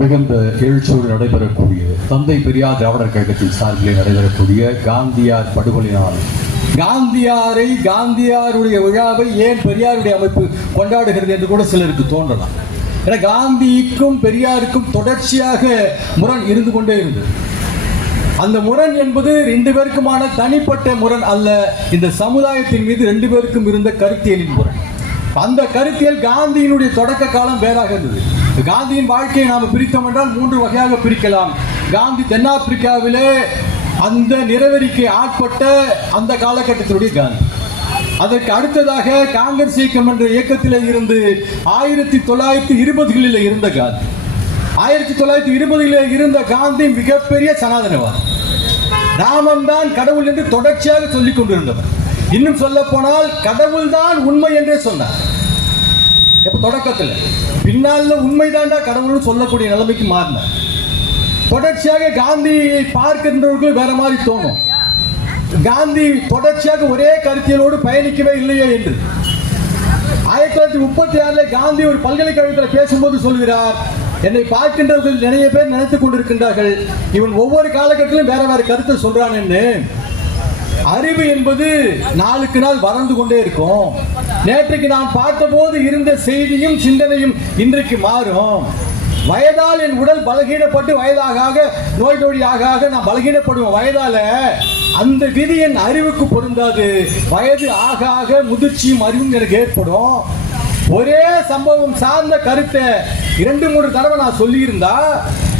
மிகுந்த எழுச்சியோடு நடைபெறக்கூடிய தந்தை பெரியார் திராவிடர் கழகத்தின் சார்பிலே நடைபெறக்கூடிய காந்தியார் படுகொலை நாள். காந்தியாருடைய விழாவை ஏன் பெரியாருடைய அமைப்பு கொண்டாடுகிறது என்று கூட சிலருக்கு தோன்றலாம். ஏன்னா காந்திக்கும் பெரியாருக்கும் தொடர்ச்சியாக முரண் இருந்து கொண்டே இருந்தது. அந்த முரண் என்பது ரெண்டு பேருக்குமான தனிப்பட்ட முரண் அல்ல, இந்த சமுதாயத்தின் மீது ரெண்டு பேருக்கும் இருந்த கருத்தியலின் முரண். அந்த கருத்தியல் காந்தியினுடைய தொடக்க காலம் வேறாக இருந்தது. காந்தியின் வாழ்க்கையை நாம் பிரித்தோம் என்றால் 3 வகையாக பிரிக்கலாம். காந்தி தென்னாப்பிரிக்காவிலே அந்த நிறவெறிக்கு ஆட்பட்ட அந்த காலகட்டத்தினுடைய காந்தி. அதற்கு அடுத்ததாக காங்கிரஸ் இயக்கம் என்ற இயக்கத்தில் இருந்து 1920களில் இருந்த காந்தி. 1920களில் இருந்த காந்தி மிகப்பெரிய சனாதனவாதி. ராமன் தான் கடவுள் என்று தொடர்ச்சியாக சொல்லிக் கொண்டிருந்தவர். இன்னும் சொல்ல போனால் கடவுள் தான் உண்மை என்றே சொன்னார். இப்ப தொடக்கத்தில் பின்னால உண்மைதான்டா கடவுள் சொல்லக்கூடிய நிலைமைக்கு மாறினார். தொடர்ச்சியாக காந்தியை பார்க்கின்றவர்கள் வேற மாதிரி தோணும். காந்தி தொடர்ச்சியாக ஒரே கருத்தியலோடு பயணிக்கவே இல்லையே என்று 1936 காந்தி ஒரு பல்கலைக்கழகத்தில் பேசும்போது சொல்கிறார், என்னை பார்க்கின்றவர்கள் நிறைய பேர் நினைத்துக் கொண்டிருக்கின்றார்கள், இவன் ஒவ்வொரு காலகட்டத்திலும் வேற வேற கருத்தை சொல்றான் என்று. அறிவு என்பது நாளுக்கு நாள் வளர்ந்து கொண்டே இருக்கும். நேற்றைக்கு நான் பார்த்தபோது இருந்த செய்தியும் சிந்தனையும் இன்றைக்கு மாறும். வயதால் என் உடல் பலகீனப்பட்டு வயதாக நோய் நொடியாக நான் பலகீனப்படுவேன். வயதால அந்த விதி என் அறிவுக்கு பொருந்தாது. வயது ஆக ஆக முதிர்ச்சியும் அறிவும் எனக்கு ஏற்படும். ஒரே சம்பவம் சார்ந்த கருத்தை 2-3 தடவை நான் சொல்லியிருந்தா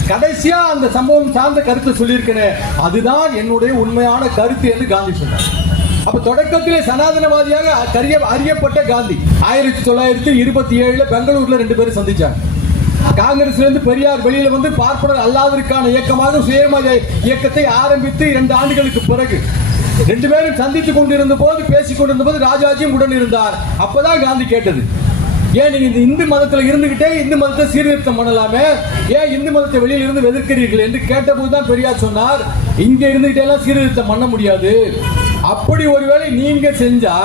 கடைசியா அந்த சம்பவம் சார்ந்த கருத்தை சொல்லியிருக்கேன், அதுதான் என்னுடைய உண்மையான கருத்து என்று காந்தி சொன்னார். அப்ப தொடக்கத்திலே சனாதனவாதியாக அறியப்பட்ட காந்தி 1927 பெங்களூர்ல 2 பேரும் சந்திச்சாங்க. காங்கிரஸ்ல இருந்து பெரியார் வெளியில வந்து பார்ப்பனர் அல்லாததற்கான இயக்கமாக சுயமத இயக்கத்தை ஆரம்பித்து 2 ஆண்டுகளுக்கு பிறகு 2 பேரும் சந்தித்துக் கொண்டிருந்த போது பேசிக் கொண்டிருந்த போது ராஜாஜியும் உடன் இருந்தார். அப்பதான் காந்தி கேட்டது, ஏன் நீங்க இந்த இந்து மதத்துல இருந்துகிட்டே இந்து மதத்தை சீர்திருத்தம் பண்ணலாமே, ஏன் இந்து மதத்தை வெளியில இருந்து எதிர்க்கிறீர்கள் என்று கேட்டபோதுதான் பெரியார் சொன்னார், இங்க இருந்துகிட்டே எல்லாம் சீர்திருத்தம் பண்ண முடியாது. அப்படி ஒருவேளை நீங்க செஞ்சா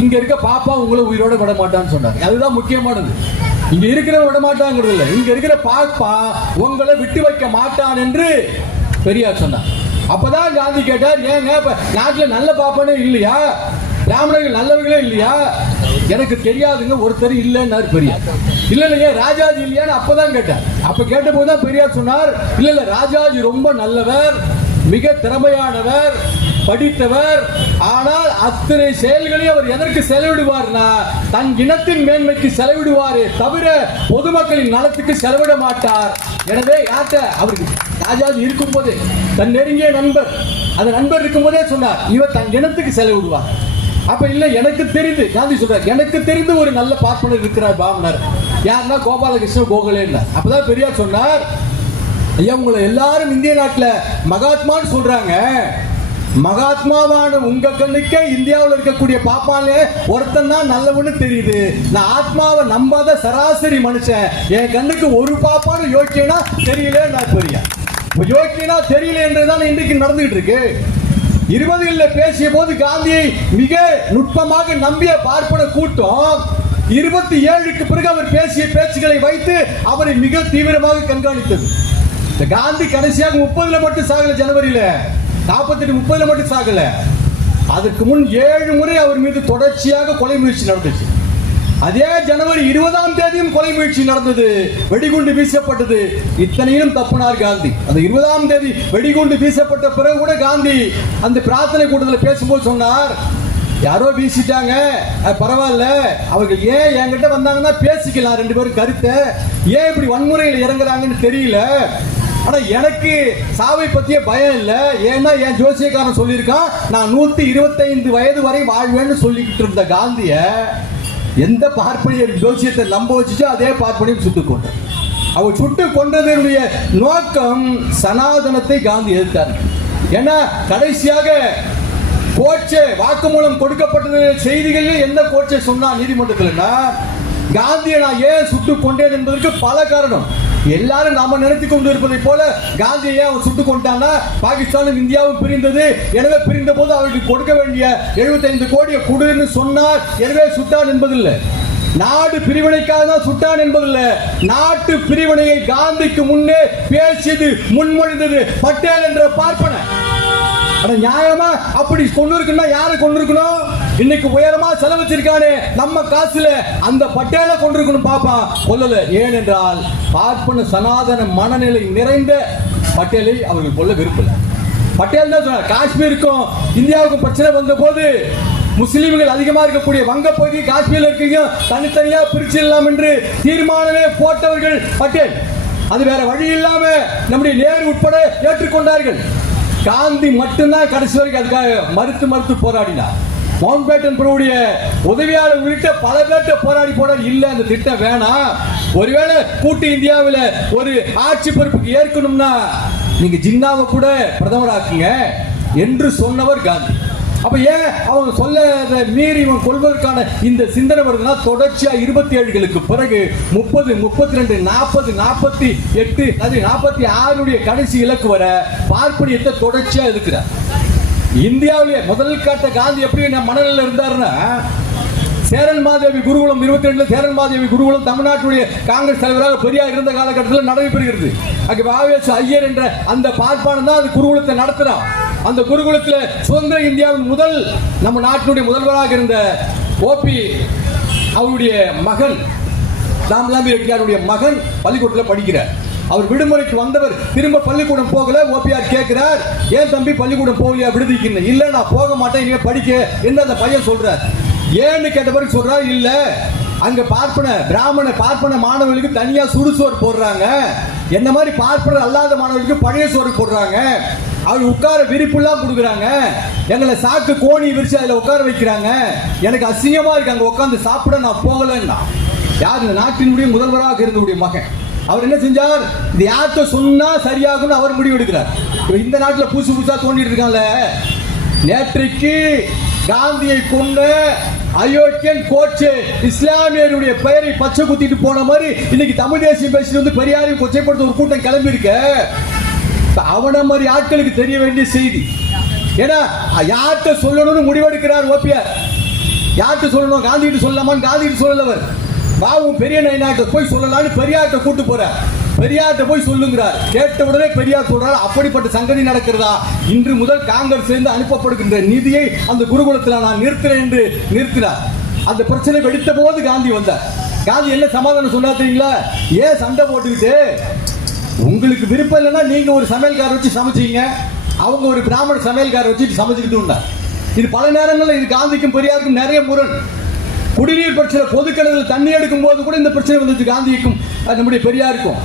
இங்க இருக்க பாப்பா உங்களை உயிரோட விட மாட்டான்னு சொன்னார். அதுதான் முக்கியமானது. இங்க இருக்கிற விட மாட்டாங்கிறது இல்லை, இங்க இருக்கிற பாப்பா உங்களை விட்டு வைக்க மாட்டான் என்று பெரியார் சொன்னார். அப்பதான் காந்தி கேட்டார், ஏங்க நாட்டுல நல்ல பாப்பானே இல்லையா, பிராமணர்கள் நல்லவர்களே இல்லையா? எனக்கு தெரியாதுங்க, ஒருத்தர் இல்லைன்னாரு பெரியார். இல்லையா ராஜாஜி இல்லையான்னு அப்பதான் கேட்டார். அப்ப கேட்ட போதுதான் பெரியார் சொன்னார், இல்ல ராஜாஜி ரொம்ப நல்லவர், மிக திறமையானவர், படித்தவர். ஆனால் அத்தனை செயல்களையும் அவர் எதற்கு செலவிடுவார்னா தன் இனத்தின் மேன்மைக்கு செலவிடுவாரே தவிர பொதுமக்களின் நலத்துக்கு செலவிட மாட்டார். எனவே யார்கிட்ட அவருக்கு ராஜாஜி இருக்கும் போதே தன் நெருங்கிய நண்பர், அந்த நண்பர் இருக்கும் போதே சொன்னார், இவர் தன் இனத்துக்கு செலவிடுவார். அப்ப இல்ல எனக்கு தெரிந்து காந்தி சொல்றார், எனக்கு தெரிந்து ஒரு நல்ல பார்ப்பனர் இருக்கிறார் பாமனர், யாருன்னா கோபாலகிருஷ்ண கோகலே. அப்பதான் பெரியார் சொன்னார், ஐயா உங்களை எல்லாரும் இந்திய நாட்டுல மகாத்மான்னு சொல்றாங்க, மகாத்மாவான உங்க கண்ணுக்கே இந்தியாவில் இருக்கக்கூடிய பாப்பாலே ஒருத்தன் தான் நல்லவன்னு தெரியுது. நான் ஆத்மாவை நம்பாத சராசரி மனுஷன், என் கண்ணுக்கு ஒரு பாப்பான்னு யோக்கியனா தெரியல. நான் பெரியார் யோக்கியனா தெரியல என்றுதான் இன்றைக்கு நடந்துகிட்டு இருக்கு. 20களில் பேசிய போது காந்தியை மிக நுட்பமாக நம்பிய பார்ப்பன கூட்டம் 27க்கு பிறகு அவர் பேசிய பேச்சுகளை வைத்து அவரை மிக தீவிரமாக கண்காணித்தது. காந்தி கடைசியாக 30ல மட்டும் சாகல, ஜனவரியில 48-30ல மட்டும் சாகல. அதற்கு முன் 7 முறை அவர் மீது தொடர்ச்சியாக கொலை முயற்சி நடந்துச்சு. அதே ஜனவரி 20ஆம் தேதியும் கொலை முயற்சி நடந்தது, வெடிகுண்டு வீசப்பட்டது. இத்தனையிலும் தப்புனார் காந்தி. அந்த 20ஆம் தேதி வெடிகுண்டு வீசப்பட்ட பிறகு கூட காந்தி அந்த பிரார்த்தனை கூட்டத்தில் பேசும்போது சொன்னார், யாரோ வீசிட்டாங்க பரவாயில்ல, அவர்கள் ஏன் என்கிட்ட வந்தாங்கன்னா பேசிக்கலாம் 2 பேரும் கருத்தை, ஏன் இப்படி வன்முறையில் இறங்குறாங்கன்னு தெரியல. ஆனா எனக்கு சாவை பத்திய பயம் இல்லை, ஏன்னா என் ஜோசியக்காரன் சொல்லியிருக்கான் நான் 125 வயது வரை வாழ்வேன்னு சொல்லிக்கிட்டு இருந்த காந்திய எந்த பார்ப்பனியர் ஜோசியத்தை நம்ப வச்சுச்சோ அதே பார்ப்பனியும் சுட்டுக் கொண்டார். அவர் சுட்டுக் கொண்டதனுடைய நோக்கம் சனாதனத்தை காந்தி எதிர்த்தார். ஏன்னா கடைசியாக கோட்சே வாக்குமூலம் கொடுக்கப்பட்டது செய்திகளில் என்ன கோட்சே சொன்னா நீதிமன்றத்தில்னா காந்தியை நான் ஏன் சுட்டுக் கொண்டேன் என்பதற்கு பல காரணம். எல்லாரும் நாம நினைத்துக் கொண்டு இருப்பதை போல காந்தியை அவன் சுட்டுக் கொண்டான்னா பாகிஸ்தானும் இந்தியாவும் பிரிந்தது, எனவே பிரிந்த போது அவருக்கு கொடுக்க வேண்டிய 75 கோடியை கொடுன்னு சொன்னார், எனவே சுட்டான் என்பதில்லை. நாடு பிரிவினைக்காக தான் சுட்டான் என்பதில்ல, நாட்டு பிரிவினையை காந்திக்கு முன்னே பேசியது முன்மொழிந்தது பட்டேல் என்ற பார்ப்பன. நியாயமா அப்படி கொண்டு இருக்குன்னா யாரு கொண்டு இருக்கணும்? இன்னைக்கு உயரமா செலவச்சிருக்கானே நம்ம காசுல அந்த பட்டேலை கொண்டு இருக்கணும் பாப்பா, கொல்லல. ஏனென்றால் பார்ப்பன சனாதன மனநிலை நிறைந்த பட்டேலை அவர்கள் கொல்ல விரும்பல. பட்டேல் தான் சொன்னார், காஷ்மீருக்கும் இந்தியாவுக்கும் பிரச்சனை வந்த போது முஸ்லீம்கள் அதிகமா இருக்கக்கூடிய வங்க பகுதி காஷ்மீர்ல இருக்கீங்க தனித்தனியா பிரிச்சிடலாம் என்று தீர்மானமே போட்டவர்கள் பட்டேல். அது வேற வழி இல்லாம நம்முடைய நேரு உட்பட ஏற்றுக்கொண்டார்கள். காந்தி மட்டும்தான் கடைசி வரைக்கும் அதுக்காக மறுத்து போராடினார். மவுண்ட் பேட்டன் பிரபுடைய உதவியாளர் உள்ளிட்ட பல பேர்ட்ட போராடி இல்ல அந்த திட்டம் வேணாம், ஒருவேளை கூட்டு இந்தியாவில் ஒரு ஆட்சி பொறுப்புக்கு ஏற்கணும்னா நீங்க ஜின்னாவை கூட பிரதமராக்குங்க என்று சொன்னவர் காந்தி. அப்ப ஏன் அவங்க சொல்ல மீறி இவன் கொள்வதற்கான இந்த சிந்தனை வருதுன்னா தொடர்ச்சியா 27களுக்கு பிறகு 30, 32, 40, 48 அது 46 கடைசி இலக்கு வர பார்ப்பனியத்தை தொடர்ச்சியா இருக்கிறார். இந்தியாவிலே முதல் காட்ட காந்தி எப்படி மனநிலையில் இருந்தாருன்னா, சேரன் மாதேவி குருகுலம் 22 சேரன் மாதேவி குருகுலம் தமிழ்நாட்டுடைய காங்கிரஸ் தலைவராக பெரியார் இருந்த காலகட்டத்தில் நடைபெறுகிறது. அங்கே வாவேசு ஐயர் என்ற அந்த பார்ப்பானன் தான் அந்த குருகுலத்தை நடத்துறான். அந்த குருகுலத்தில் சுதந்திர இந்தியாவின் முதல் நம்ம நாட்டினுடைய முதல்வராக இருந்த ஓபி அவருடைய மகன் ராமலாம்பி ரெட்டியாருடைய மகன் பள்ளிக்கூடத்தில் படிக்கிறார். அவர் விடுமுறைக்கு வந்தவர் திரும்ப பள்ளிக்கூடம் போகல. ஓபிஆர் கேட்கிறார், ஏன் தம்பி பள்ளிக்கூடம் போகலையா விடுதிக்கு? இல்ல நான் போக மாட்டேன், இனிமே படிக்க என்று அந்த பையன் சொல்றார். ஏன்னு கேட்ட பிறகு சொல்றார், இல்ல அங்க பார்ப்பன மாணவர்களுக்கு தனியா சுடுசோறு போடுறாங்க, என்ன மாதிரி பார்ப்பனர் அல்லாத மாணவர்களுக்கு பழைய சோறு போடுறாங்க, அவர் உட்கார விரிப்புலாம் கொடுக்குறாங்க, எங்களை சாக்கு கோணி விரிச்சு அதுல உட்கார வைக்கிறாங்க, எனக்கு அசிங்கமா இருக்கு அங்க உட்காந்து சாப்பிட நான் போகலன்னா. யார்? இந்த நாட்டினுடைய முதல்வராக இருந்தவுடைய மகன். அவர் என்ன செஞ்சார்? இது யார்கிட்ட சொன்னா சரியாகும் அவர் முடிவு எடுக்கிறார். இந்த நாட்டில் புதுசா தோண்டிட்டு இருக்காங்கல்ல, நேற்றைக்கு காந்தியை கொண்ட அயோக்கியன் கோட்சே இஸ்லாமியருடைய பெயரை பச்சை குத்திட்டு போன மாதிரி இன்னைக்கு தமிழ் தேசியம் பேசிட்டு வந்து பெரியாரையும் கொச்சைப்படுத்த ஒரு கூட்டம் கிளம்பி இருக்க. அவன மாதிரி ஆட்களுக்கு தெரிய வேண்டிய செய்தி. ஏன்னா யார்கிட்ட சொல்லணும்னு முடிவெடுக்கிறார் ஓபிஆர். யார்கிட்ட சொல்லணும்? காந்திகிட்ட சொல்லலாமான்னு காந்திகிட்ட சொல்லலவர். பாவும் பெரிய நைனாட்ட போய் சொல்லலான்னு பெரியார்ட்ட கூட்டு போறார். பெரியார்ட்ட போய் சொல்லுங்கிறார். கேட்ட உடனே பெரியார் சொல்றார், அப்படிப்பட்ட சங்கதி நடக்கிறதா? இன்று முதல் காங்கிரஸ் இருந்து அனுப்பப்படுகின்ற நிதியை அந்த குருகுலத்தில் நான் நிறுத்துறேன் என்று நிறுத்தினார். அந்த பிரச்சனை வெடித்த போது காந்தி வந்தார். காந்தி என்ன சமாதானம் சொன்னார் தெரியுங்களா? ஏன் சண்டை போட்டுக்கிட்டு, உங்களுக்கு விருப்பம் இல்லைன்னா நீங்க ஒரு சமையல்கார வச்சு சமைச்சீங்க, அவங்க ஒரு பிராமண சமையல்கார வச்சு சமைச்சுக்கிட்டு. இது பல நேரங்களில் இது காந்திக்கும் பெரியாருக்கும் நிறைய முரண். குடிநீர் பிரச்சனை, பொதுக்கிணறுல தண்ணி எடுக்கும் போது கூட இந்த பிரச்சனை வந்துச்சு காந்திக்கும் நம்முடைய பெரியாருக்கும்.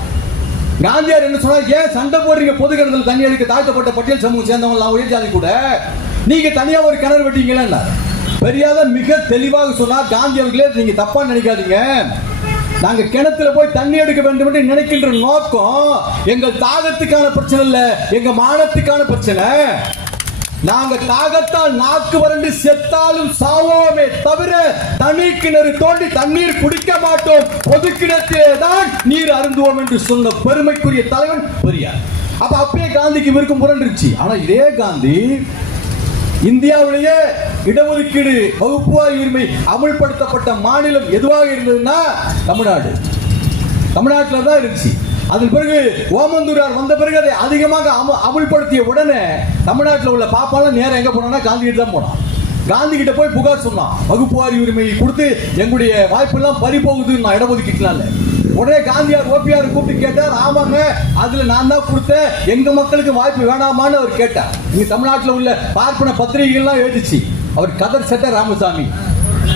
காந்தியார் என்ன சொன்னார்? ஏன் சண்டை போடுறீங்க? பொதுக்கிணறுல தண்ணி எடுக்க தாழ்த்தப்பட்ட பட்டியல் சமூகம் சேர்ந்தவங்க உயர் ஜாதி கூட நீங்க தனியா ஒரு கிணறு வெட்டீங்களா? பெரியார் மிக தெளிவாக சொன்னார், காந்தி அவர்களே நீங்க தப்பா நினைக்காதீங்க, நாங்க கிணத்துல போய் தண்ணி எடுக்க வேண்டும் என்று நினைக்கின்ற நோக்கம் எங்கள் தாகத்துக்கான பிரச்சனை இல்ல, எங்க மானத்துக்கான பிரச்சனை. நாங்க தாகத்தால் நாக்கு வறண்டு செத்தாலும் சாவோமே தவிர தனி கிணறு தோண்டி தண்ணீர் குடிக்க மாட்டோம், பொது கிணத்திலே தான் நீர் அருந்துவோம் என்று சொன்ன பெருமைக்குரிய தலைவன் பெரியார். அப்ப அப்பயே காந்திக்கு விருப்பம் புரண்டுருச்சு. ஆனா இதே காந்தி இந்தியாவிலேயே இடஒதுக்கீடு வகுப்புவாரி உரிமை அமுல்படுத்தப்பட்ட மாநிலம் எதுவாக இருந்ததுன்னா தமிழ்நாட்டில் தான் இருந்துச்சு. அதன் பிறகு ஓமந்தூரார் வந்த பிறகு அதை அதிகமாக அமுல்படுத்திய உடனே தமிழ்நாட்டில் உள்ள பாப்பாலாம் நேரம் எங்க போனா காந்தி கிட்ட தான் போனான். காந்தி கிட்ட போய் புகார் சொன்னான், வகுப்புவாரி உரிமையை கொடுத்து எங்களுடைய வாய்ப்பெல்லாம் பறி போகுது, நான் இடஒதுக்கீட்டுனால. உடனே காந்தியார் ஓபிஆர் கூப்பிட்டு கேட்டார், ஆமாங்க அதுல நான் தான் கொடுத்தேன், எங்க மக்களுக்கு வாய்ப்பு வேணாமான்னு அவர் கேட்டார். இங்க தமிழ்நாட்டில் உள்ள பார்ப்பன பத்திரிகைகள்லாம் எழுதிச்சு. அவர் கதர் சட்ட ராமசாமி,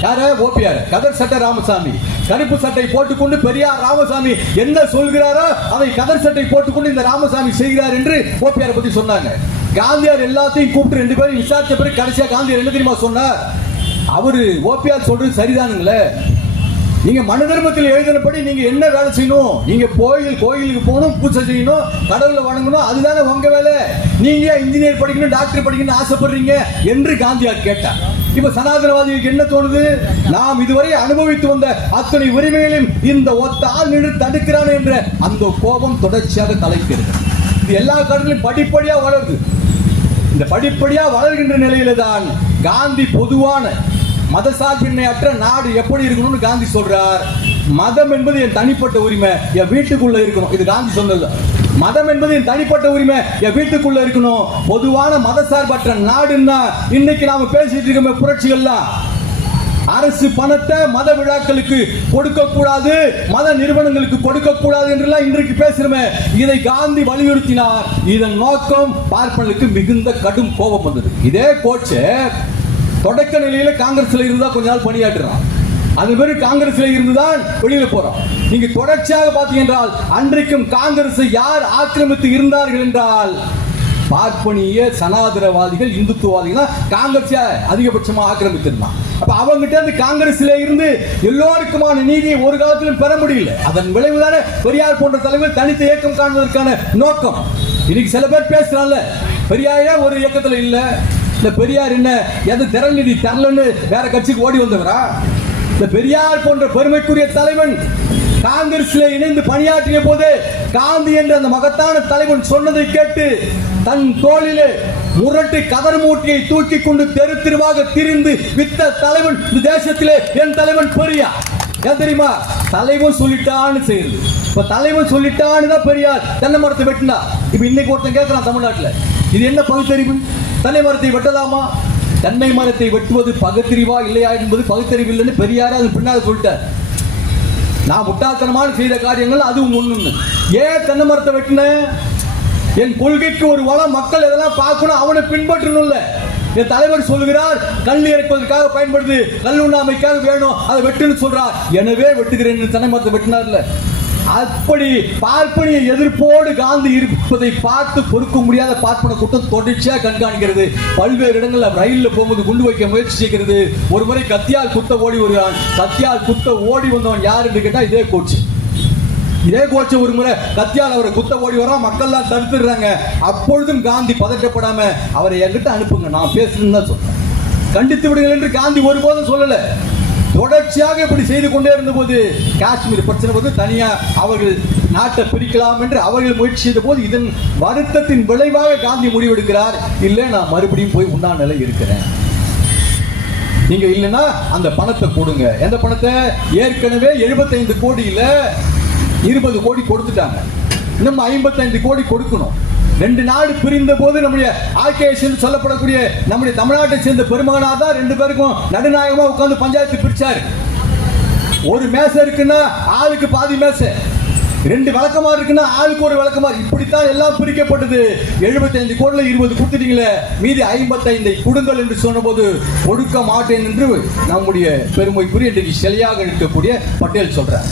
யார? ஓபிஆர். கதர் சட்ட ராமசாமி, கருப்பு சட்டை போட்டுக்கொண்டு பெரியார் ராமசாமி என்ன சொல்கிறாரோ அதை கதர் சட்டை போட்டுக்கொண்டு இந்த ராமசாமி செய்கிறார் என்று ஓபிஆர் பத்தி சொன்னாங்க. காந்தியார் எல்லாத்தையும் கூப்பிட்டு 2 பேரும் விசாரிச்ச பிறகு கடைசியா காந்தியார் என்ன தெரியுமா சொன்னார்? அவரு ஓபிஆர் சொல்றது சரிதானுங்களே, நீங்க மனு தர்மத்தில் எழுதினபடி நீங்க என்ன வேலை செய்யணும்? நீங்க கோயிலுக்கு போகணும், பூஜை செய்யணும், கடவுளை வணங்கணும், அதுதானே உங்க வேலை. நீங்க இன்ஜினியர் படிக்கணும், டாக்டர் படிக்கணும்னு ஆசைப்படுறீங்க என்று காந்தியார் கேட்டார். இப்ப சனாதனவாதிகளுக்கு என்ன தோணுது? நாம் இதுவரை அனுபவித்து வந்த அத்தனை உரிமைகளையும் இந்த ஒத்த ஆள் நின்று தடுக்கிறான் என்ற அந்த கோபம் தொடர்ச்சியாக தலைக்கிறது. இது எல்லா கடத்திலும் படிப்படியா வளருது. இந்த படிப்படியா வளர்கின்ற நிலையில தான் காந்தி பொதுவான மதசார்பின்மையற்ற நாடு எப்படி இருக்கணும்னு காந்தி சொல்றார். மதம் என்பது என் தனிப்பட்ட உரிமை, என் வீட்டுக்குள்ள இருக்கணும். இது காந்தி சொன்னது. மதம் என்பது என் தனிப்பட்ட உரிமை, என் வீட்டுக்குள்ள இருக்கணும். பொதுவான மதசார்பற்ற நாடுன்னா இன்னைக்கு நாம பேசிட்டு இருக்கோமே புரட்சிகள்லாம், அரசு பணத்தை மத விழாக்களுக்கு கொடுக்க கூடாது, மத நிறுவனங்களுக்கு கொடுக்க கூடாது என்றெல்லாம் இன்றைக்கு பேசுறோமே, இதை காந்தி வலியுறுத்தினார். இதன் நோக்கம் பார்ப்பனர்களுக்கு மிகுந்த கடும் கோபம் வந்தது. இதே கோட்சே தொடக்க நிலையில காங்கிரஸ்ல இருந்தா கொஞ்ச நாள் பணியாற்றுறான், அது பிறகு காங்கிரஸ்ல இருந்துதான் வெளியில போறோம். நீங்க தொடர்ச்சியாக பார்த்தீங்க என்றால் அன்றைக்கும் காங்கிரஸ் யார் ஆக்கிரமித்து இருந்தார்கள் என்றால் பார்ப்பனிய சனாதனவாதிகள், இந்துத்துவாதிகள் காங்கிரஸ் அதிகபட்சமா ஆக்கிரமித்திருந்தான். அப்ப அவங்கிட்ட இருந்து காங்கிரஸ்ல இருந்து எல்லோருக்குமான நீதியை ஒரு காலத்திலும் பெற முடியல. அதன் விளைவுதான பெரியார் போன்ற தலைவர் தனித்த இயக்கம் காண்பதற்கான நோக்கம். இன்னைக்கு சில பேர் பேசுறாங்கல்ல, பெரியாரே ஒரு இயக்கத்துல இல்ல, இந்த பெரியார் என்ன எது திரள் நிதி தரலன்னு வேற கட்சிக்கு ஓடி வந்தவரா? இந்த பெரியார் போன்ற பெருமைக்குரிய தலைவன் காங்கிரஸ்ல இணைந்து பணியாற்றிய போது காந்தி என்ற அந்த மகத்தான தலைவன் சொன்னதை கேட்டு தன் தோளிலே முரட்டு கதர் மூட்டையை தூக்கி கொண்டு தெரு தெருவாக திரிந்து வித்த தலைவன் இந்த தேசத்திலே என் தலைவன் பெரியார். ஏன் தெரியுமா? தலைவன் சொல்லிட்டான்னு செய்யுது. இப்ப தலைவன் சொல்லிட்டான்னு தான் பெரியார் தென்னை மரத்தை வெட்டினா. இப்ப இன்னைக்கு ஒருத்தன் கேட்கிறான் தமிழ்நாட்டில், இது என்ன பகுத்தறிவு? தென்னை மரத்தை வெட்டலாமா? தென்னை மரத்தை வெட்டுவது பகுத்தறிவா இல்லையா என்பது பகுத்தறிவு இல்லைன்னு பெரியாரே அது பின்னால் சொல்லிட்டார். நான் முட்டாள்தனமான செய்த காரியங்கள் அதுவும் ஒண்ணு. ஏன் தென்னை மரத்தை வெட்டின? என் கொள்கைக்கு ஒரு வளம், மக்கள் எதெல்லாம் பார்க்கணும், அவனை பின்பற்றணும்ல. என் தலைவர் சொல்லுகிறார் கல் இறக்குவதற்காக பயன்படுது, கல் உண்ணாமைக்காக வேணும், அதை வெட்டுன்னு சொல்றார், எனவே வெட்டுகிறேன் தென்னை மரத்தை வெட்டினார்ல. அப்படி பார்ப்பனிய எதிர்ப்போடு காந்தி இருப்பதை பார்த்து பொறுக்க முடியாத பார்ப்பன கூட்டம் தொடர்ச்சியாக கண்காணிக்கிறது. பல்வேறு இடங்களில் ரயிலில் போகும்போது குண்டு வைக்க முயற்சி செய்கிறது. ஒரு முறை கத்தியால் குத்த ஓடி வருகிறான். கத்தியால் குத்த ஓடி வந்தவன் யார் என்று கேட்டா இதே கோச்சு. இதே கோச்சு ஒரு முறை கத்தியால் அவரை குத்த ஓடி வர மக்கள்லாம் தடுத்துடுறாங்க. அப்பொழுதும் காந்தி பதட்டப்படாம அவரை என்கிட்ட அனுப்புங்க, நான் பேசணும்னு தான் சொல்றேன், கண்டித்து விடுங்கள் என்று காந்தி ஒருபோதும் சொல்லல. தொடர்ச்சியாக இப்படி செய்து கொண்டே இருந்த போது காஷ்மீர் பிரச்சனை போது தனியா அவர்கள் நாட்டை பிரிக்கலாம் என்று அவர்கள் முயற்சி செய்த போது இதன் வருத்தத்தின் விளைவாக காந்தி முடிவெடுக்கிறார், இல்லை நான் மறுபடியும் போய் உண்ணாநிலை இருக்கிறேன், நீங்க இல்லைன்னா அந்த பணத்தை கொடுங்க. எந்த பணத்தை? ஏற்கனவே 75 கோடியில 20 கோடி கொடுத்துட்டாங்க, இன்னும் 55 கோடி கொடுக்கணும். 2 நாடு பிரிந்த போது நம்முடைய ஆர்கேஎஸ் என்று சொல்லப்படக்கூடிய நம்முடைய தமிழ்நாட்டை சேர்ந்த பெருமகனார் தான் 2 பேருக்கும் நடுநாயகமா உட்கார்ந்து பஞ்சாயத்து பிரிச்சாரு. ஒரு மேசை இருக்குன்னா ஆளுக்கு பாதி மேசை, 2 விளக்கமாறு இருக்குன்னா ஆளுக்கு ஒரு விளக்கமாறு, இப்படித்தான் எல்லாம் பிரிக்கப்பட்டது. 75 கோடியில் 20 கொடுத்துட்டீங்களே, மீதி 55 கொடுங்கள் என்று சொன்ன போது கொடுக்க மாட்டேன் என்று நம்முடைய பெருமைக்குரிய இன்றைக்கு சிலையாக இருக்கக்கூடிய பட்டேல் சொல்றார்.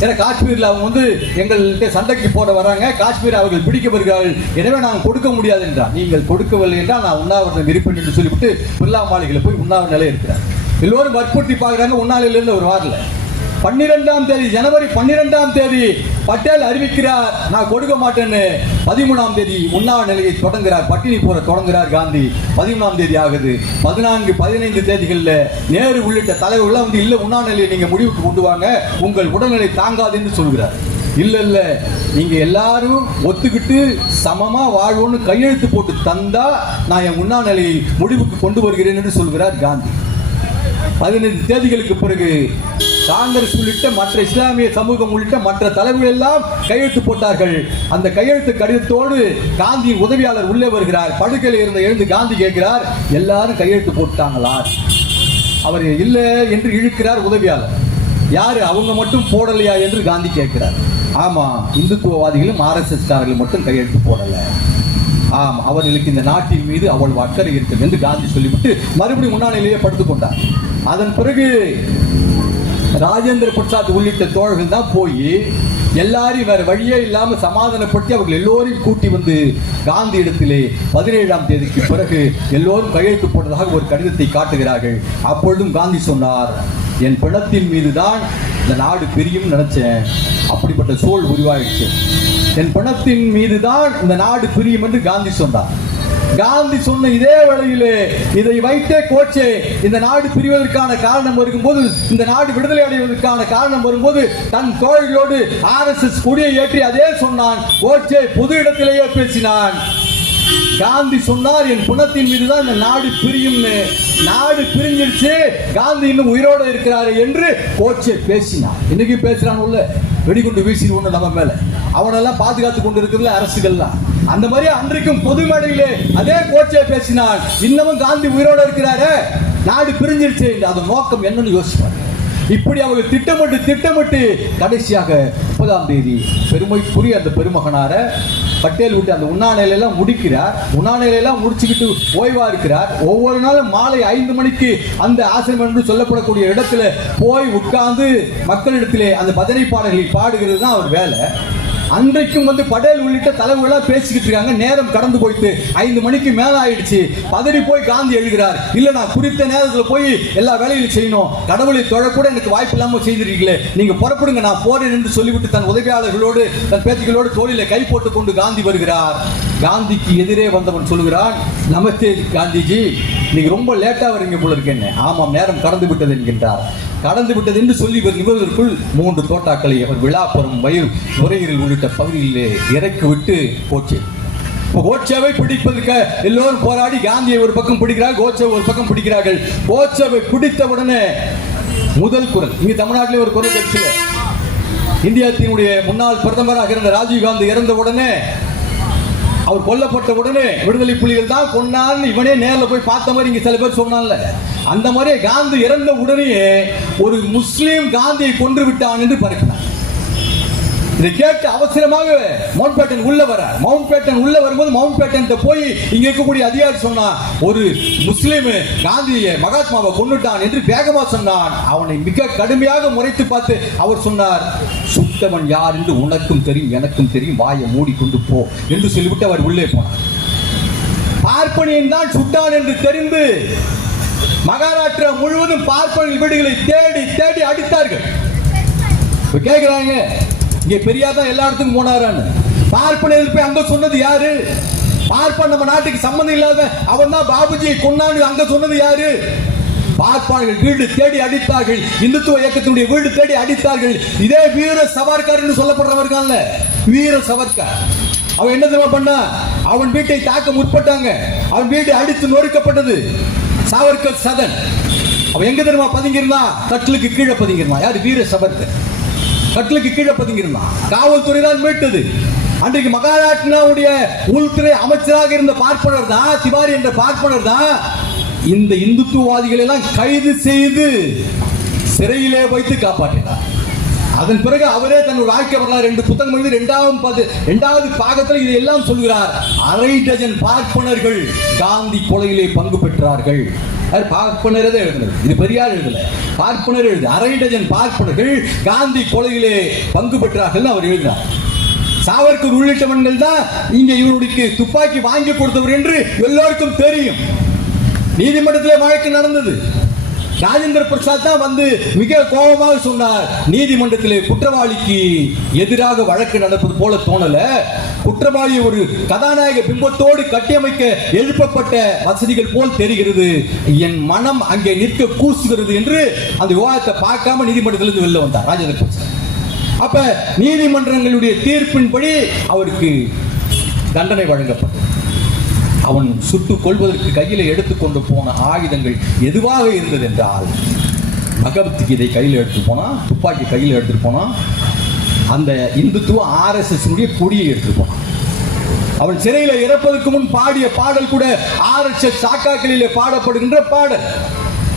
ஏன்னா காஷ்மீரில் அவங்க வந்து எங்கள்கிட்ட சண்டைக்கு போட வராங்க, காஷ்மீர் அவர்கள் பிடிக்க வருகிறார்கள், எனவே நாங்கள் கொடுக்க முடியாது என்றார். நீங்கள் கொடுக்கவில்லை என்றால் நான் உண்ணாவிரதம் இருப்பேன் என்று சொல்லிவிட்டு பிர்லா மாளிகையில் போய் உண்ணாவிர நிலை இருக்கிறார். எல்லோரும் வற்புறுத்தி பார்க்குறாங்க, உண்ணாவிலிருந்து ஒரு வாரில் 12ஆம் தேதி ஜனவரி 12ஆம் தேதி பட்டேல் அறிவிக்கிறார் நான் கொடுக்க மாட்டேன்னு. 13ஆம் தேதி உண்ணாவிர நிலையை தொடங்குகிறார், பட்டினி போற தொடங்குகிறார் காந்தி. 13ஆம் தேதி ஆகுது. 14, 15 தேதிகளில் நேரு உள்ளிட்ட தலைவர்கள் வந்து இல்ல உண்ணாவிர நிலையை நீங்க முடிவுக்கு கொண்டு வாங்க, உங்கள் உடல்நிலை தாங்காது என்று சொல்கிறார். இல்ல இல்ல நீங்க எல்லாரும் ஒத்துக்கிட்டு சமமா வாழ்வோன்னு கையெழுத்து போட்டு தந்தா நான் என் உண்ணாவிர நிலையை முடிவுக்கு கொண்டு வருகிறேன் என்று சொல்கிறார் காந்தி. 15 தேதிகளுக்கு பிறகு காங்கிரஸ் உள்ளிட்ட மற்ற இஸ்லாமிய சமூகம் உள்ளிட்ட மற்ற தலைவர்கள் எல்லாம் கையெழுத்து போட்டார்கள். அந்த கையெழுத்து கடிதத்தோடு காந்தியின் உதவியாளர் உள்ளே வருகிறார். படுக்கையில் இருந்த எழுந்து காந்தி கேட்கிறார், எல்லாரும் கையெழுத்து போட்டாங்களா? அவர் இல்லை என்று இழுக்கிறார் உதவியாளர். யாரு அவங்க மட்டும் போடலையா என்று காந்தி கேட்கிறார். ஆமா, இந்துத்துவவாதிகளும் RSS காரர்கள் மட்டும் கையெழுத்து போடல. ஆம், அவர்களுக்கு இந்த நாட்டின் மீது அவ்வளவு அக்கறை இருக்கிறது என்று காந்தி சொல்லிவிட்டு மறுபடியும் முன்னாளிலேயே படுத்துக் கொண்டார். அதன் பிறகு ராஜேந்திர பிரசாத் உள்ளிட்ட தோழர்கள் தான் போய் எல்லாரையும் வேற வழியே இல்லாம சமாதானப்படுத்தி அவர்கள் எல்லோரையும் கூட்டி வந்து காந்தி இடத்திலே 17ஆம் தேதிக்கு பிறகு எல்லோரும் கையெழுத்து போட்டதாக ஒரு கடிதத்தை காட்டுகிறார்கள். அப்பொழுதும் காந்தி சொன்னார், என் பிணத்தின் மீது தான் இந்த நாடு பிரியும் நினைச்சேன், அப்படிப்பட்ட சூழல் உருவாயிடுச்சு, என் பிணத்தின் மீது தான் இந்த நாடு பிரியும் என்று காந்தி சொன்னார். காந்தி சொன்ன இதே வேளையிலே இதை வைத்தே கோட்சே இந்த நாடு பிரிவதற்கான காரணம் வரும்போது, இந்த நாடு விடுதலை அடைவதற்கான காரணம் வரும்போது தன் தோழர்களோடு RSS கொடியை ஏற்றி அதே சொன்னான். கோட்சே பொது இடத்திலேயே பேசினான், காந்தி சொன்னார், என் குணத்தின் மீதுதான் இந்த நாடு பிரியும்னு. நாடு பிரிஞ்சிருச்சு, காந்தி இன்னும் உயிரோட இருக்கிறாரு என்று கோட்சே பேசினார். இன்னைக்கு பேசுறான் உள்ள வெடிகுண்டு வீசிடுவோம் நம்ம மேல. அவனெல்லாம் பாதுகாத்து கொண்டு இருக்கிறதுல அரசுகள்லாம். அந்த மாதிரி அன்றைக்கும் பொது மேடையிலே அதே கோட்சே பேசினார். இன்னமும் காந்தி உயிரோட இருக்கிறாரு, நாடு பிரிஞ்சிருச்சு. அது நோக்கம் என்னன்னு யோசிப்பார். இப்படி அவர்கள் திட்டமிட்டு கடைசியாக 30ஆம் தேதி பெருமைக்குரிய அந்த பெருமகனார பட்டேல் விட்டு அந்த உண்ணாநிலையெல்லாம் முடிக்கிறார். உண்ணாநிலையெல்லாம் முடிச்சுக்கிட்டு ஓய்வா இருக்கிறார். ஒவ்வொரு நாளும் மாலை 5 மணிக்கு அந்த ஆசிரமம் என்று சொல்லப்படக்கூடிய இடத்துல போய் உட்கார்ந்து மக்களிடத்திலே அந்த பஜனை பாடல்களை பாடுகிறது தான் அவர் வேலை. அன்றைக்கும் படேல் உள்ளிட்ட தலைவர்களா பேசிக்கிட்டு இருக்காங்க. நேரம் கடந்து போயிட்டு 5 மணிக்கு மேல ஆயிடுச்சு. பதறி போய் காந்தி எழுகிறார், இல்ல நான் குறித்த நேரத்தில் போய் எல்லா வேலையும் செய்யணும், கடவுளை தொழக்கூட எனக்கு வாய்ப்பு இல்லாம செய்திருக்கீங்களே, நீங்க புறப்படுங்க, நான் போறேன் என்று சொல்லிவிட்டு தன் உதவியாளர்களோடு தன் பேத்திகளோடு தோளில கை போட்டுக் கொண்டு காந்தி வருகிறார். காந்திக்கு எதிரே வந்தவன் சொல்கிறான், நமஸ்தே காந்திஜி, நீங்க ரொம்ப லேட்டா வரீங்க போல இருக்கேன்னு. ஆமாம், நேரம் கடந்து விட்டது என்கின்றார். கடந்து விட்டது என்று சொல்லி நிபுணருக்குள் 3 தோட்டாக்களை அவர் விழாப்புறம் நுரையீரல் உள்ளிட்ட பகுதியிலே இறக்கி விட்டு போச்சு. கோட்சேவை பிடிப்பதற்கு எல்லோரும் போராடி காந்தியை ஒரு பக்கம் பிடிக்கிறார்கள், கோட்சே ஒரு பக்கம் பிடிக்கிறார்கள். கோட்சேவை பிடித்த உடனே முதல் குரல், இங்க தமிழ்நாட்டிலே ஒரு குரல் கிடைச்சல. இந்தியாவினுடைய முன்னாள் பிரதமராக இருந்த ராஜீவ் காந்தி இறந்த உடனே, அவர் கொல்லப்பட்ட உடனே விடுதலை புலிகள் தான் கொண்டான்னு இவனே நேரில் போய் பார்த்த மாதிரி இங்க சில பேர் சொன்னான்ல, அந்த மாதிரி காந்தி இறந்த உடனே ஒரு முஸ்லீம் காந்தியை கொன்று விட்டான் என்று பரப்பினார். இதை கேட்டு அவசரமாக மவுண்ட் பேட்டன் உள்ள வர, மவுண்ட் பேட்டன் உள்ள வரும்போது மவுண்ட் பேட்டன் போய் இங்க இருக்கக்கூடிய அதிகாரி சொன்னா, ஒரு முஸ்லீம் காந்தியை மகாத்மாவை கொன்னுட்டான் என்று வேகமா சொன்னான். அவனை மிக கடுமையாக முறைத்து பார்த்து அவர் சொன்னார், சுட்டவன் யார் என்று உனக்கும் தெரியும் எனக்கும் தெரியும், வாயை மூடிக்கொண்டு போ என்று சொல்லிவிட்டு அவர் உள்ளே போனார். பார்ப்பனியன் தான் சுட்டான் என்று தெரிந்து மகாராஷ்டிரா முழுவதும் பார்ப்பனின் வீடுகளை தேடி தேடி அடித்தார்கள். கேட்கிறாங்க, இங்க பெரியார் தான் எல்லா இடத்துக்கும் போனாரான்னு. பார்ப்பனர் போய் அங்க சொன்னது யாரு? பார்ப்பன் நம்ம நாட்டுக்கு சம்பந்தம் இல்லாத அவன் தான் பாபுஜியை கொண்டான்னு அங்க சொன்னது யாரு? பார்ப்பார்கள் வீடு தேடி அடித்தார்கள், இந்துத்துவ இயக்கத்தினுடைய வீடு தேடி அடித்தார்கள். இதே வீர சவர்கர் என்று சொல்லப்படுறவர்கள், வீர சவர்கர் அவன் என்ன தெரியுமா பண்ணா, அவன் வீட்டை தாக்க முற்பட்டாங்க, அவன் வீட்டை அடித்து நொறுக்கப்பட்டது. சாவர்கர் சதன் அவன் எங்க தெரியுமா பதுங்கிருந்தான்? கட்டலுக்கு கீழே பதுங்கிருந்தான். யாரு? வீர சவர்கர் கட்டலுக்கு கீழே பதுங்கிருந்தான். காவல்துறை தான் மீட்டது. அன்றைக்கு மகாராஷ்டிராவுடைய உள்துறை அமைச்சராக இருந்த பார்ப்பனர் தான், திவாரி என்ற பார்ப்பனர் தான் இந்த இந்துத்துவவாதிகளை எல்லாம் கைது செய்து சிறையிலே வைத்து காப்பாற்றினார். அதன் பிறகு அவரே தன்னுடைய வாழ்க்கை வரலாறு 2 புத்தகம் எழுதி 2வது பாகத்தில் இதையெல்லாம் சொல்கிறார். 1/2 டஜன் பார்ப்பனர்கள் காந்தி கொலையிலே பங்கு பெற்றார்கள். பார்ப்பனர் எழுதுனது, இது பெரியார் எழுதல, பார்ப்பனர் எழுது. 1/2 டஜன் பார்ப்பனர்கள் காந்தி கொலையிலே பங்கு பெற்றார்கள் அவர் எழுதினார். சாவர்கர் உள்ளிட்டவர்கள் தான் இங்க இவருடைய துப்பாக்கி வாங்கி கொடுத்தவர் என்று எல்லோருக்கும் தெரியும். நீதிமன்றத்தில் வழக்கு நடந்தது. ராஜேந்திர பிரசாத் தான் மிக கோபமாக சொன்னார், நீதிமன்றத்தில் குற்றவாளிக்கு எதிராக வழக்கு நடப்பது போல தோணல, குற்றவாளி ஒரு கதாநாயக பிம்பத்தோடு கட்டியமைக்க எழுப்பப்பட்ட வசதிகள் போல் தெரிகிறது, என் மனம் அங்கே நிற்க கூசுகிறது என்று அந்த விவாதத்தை பார்க்காம நீதிமன்றத்திலிருந்து வெளில வந்தார் ராஜேந்திர பிரசாத். அப்ப நீதிமன்றங்களுடைய தீர்ப்பின்படி அவருக்கு தண்டனை வழங்கப்பட்டது. அவன் சுட்டுக் கொள்வதற்கு கையில் எடுத்துக்கொண்டு போன ஆயுதங்கள் எதுவாக இருந்தது என்றால், பகவத்கீதை கையில் எடுத்து போனா, துப்பாக்கி கையில் எடுத்துட்டு போனா, அந்த இந்துத்துவ RSS கொடியை எடுத்துட்டு போனான். அவன் சிறையில் இறப்பதற்கு முன் பாடிய பாடல் கூட RSS சாக்காக்களிலே பாடப்படுகின்ற பாடல்.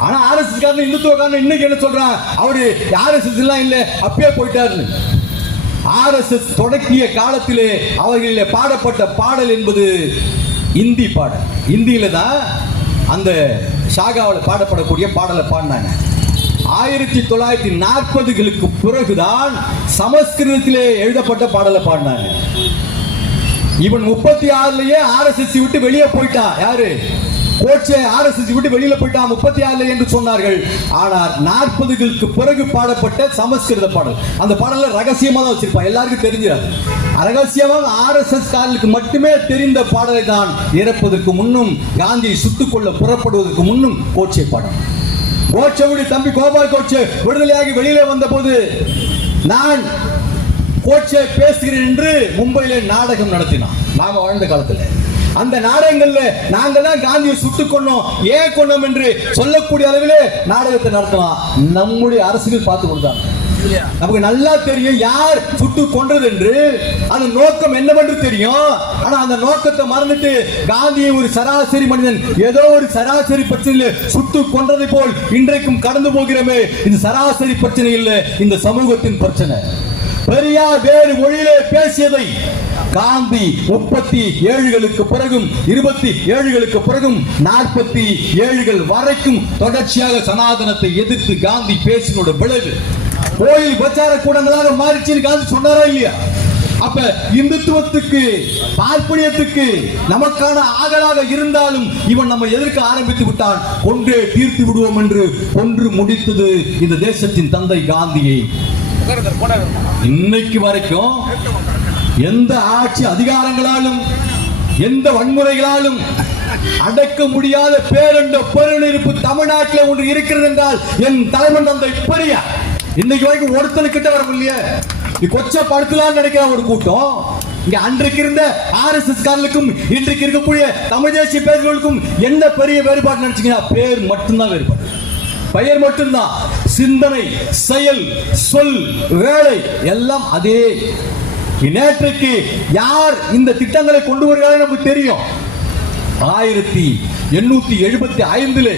ஆனா RSS காரன் இந்துத்துவக்காரன் இன்னைக்கு என்ன சொல்றான், அவரு RSS எல்லாம் இல்ல அப்பயே போயிட்டாரு. RSS தொடங்கிய காலத்திலே அவர்களிலே பாடப்பட்ட பாடல் என்பது இந்தி பாடல். இந்தியில தான் அந்த ஷாகாவில் பாடப்படக்கூடிய பாடலை பாடினாங்க. 1940களுக்கு பிறகுதான் சமஸ்கிருதத்திலே எழுதப்பட்ட பாடலை பாடினாங்க. இவன் 36லயே RSS விட்டு வெளியே போயிட்டான். யாரு? கோட்சே RSS விட்டு வெளியில போயிட்டான் 36 என்று சொன்னார்கள். ஆனால் 40களுக்கு பிறகு பாடப்பட்ட சமஸ்கிருத பாடல், அந்த பாடல ரகசியமா தான் வச்சிருப்பான், எல்லாருக்கும் தெரிஞ்சிடாது. ரகசியமாக RSS காரர்களுக்கு மட்டுமே தெரிந்த பாடலை தான் இறப்பதற்கு முன்னும் காந்தியை சுட்டுக் கொள்ள புறப்படுவதற்கு முன்னும் கோட்சே பாடம். கோட்சேவுடைய தம்பி கோபால் கோட்சே விடுதலையாகி வெளியிலே வந்த போது, நான் கோட்சே பேசுகிறேன் என்று மும்பையிலே நாடகம் நடத்தினான். நாம வாழ்ந்த காலத்தில் அந்த நாடகங்கள்ல நாங்கள் தான் காந்தியை சுட்டுக் கொண்டோம், ஏன் கொண்டோம் என்று சொல்லக்கூடிய அளவிலே நாடகத்தை நடத்தலாம். நம்முடைய அரசுகள் பார்த்து கொடுத்தாங்க. நமக்கு நல்லா தெரியும் யார் சுட்டு கொன்றது என்று, அந்த நோக்கம் என்னவென்று தெரியும். ஆனா அந்த நோக்கத்தை மறந்துட்டு காந்தியை ஒரு சராசரி மனிதன் ஏதோ ஒரு சராசரி பிரச்சனையில் சுட்டு கொன்றதை போல் இன்றைக்கும் கடந்து போகிறோமே. இது சராசரி பிரச்சனை இல்லை, இந்த சமூகத்தின் பிரச்சனை. பெரியார் வேறு மொழியிலே பேசியதை காந்தி 37களுக்கு பிறகும் 27களுக்கு பிறகும் 47கள் வரைக்கும் தொடர்ச்சியாக சனாதனத்தை எதிர்த்து காந்தி பேசினோட விளைவு கோயில் பிரச்சார கூடங்களாக மாறிச்சு. காந்தி சொன்னாரா இல்லையா? அப்ப இந்துத்துவத்துக்கு பார்ப்பனியத்துக்கு நமக்கான ஆகலாக இருந்தாலும் இவன் நம்ம எதிர்க்க ஆரம்பித்து விட்டான், கொன்றே தீர்த்து விடுவோம் என்று கொன்று முடித்தது இந்த தேசத்தின் தந்தை காந்தியை. இன்னைக்கு வரைக்கும் எந்த ஆட்சி அதிகாரங்களாலும் எந்த வன்முறைகளாலும் அடக்க முடியாத பேரண்ட பெருநெருப்பு தமிழ்நாட்டில் ஒன்று இருக்கிறது என்றால் என் தலைவன் தந்தை பெரியார். இன்னைக்கு வரைக்கும் ஒருத்தனு கிட்ட வர முடியல. கொச்ச படுத்தலாம் நினைக்கிற ஒரு கூட்டம் இங்க அன்றைக்கு இருந்த RSS காரர்களுக்கும் இன்றைக்கு இருக்கக்கூடிய தமிழ் தேசிய பேர்களுக்கும் என்ன பெரிய வேறுபாடு நினைச்சீங்கன்னா பேர் மட்டும்தான் வேறுபாடு. பெயர் மட்டும்தான். சிந்தனை, செயல், சொல், வேலை எல்லாம் அதே. நேற்றைக்கு யார் இந்த திட்டங்களை கொண்டு வருகிறார்கள் நமக்கு தெரியும். 1875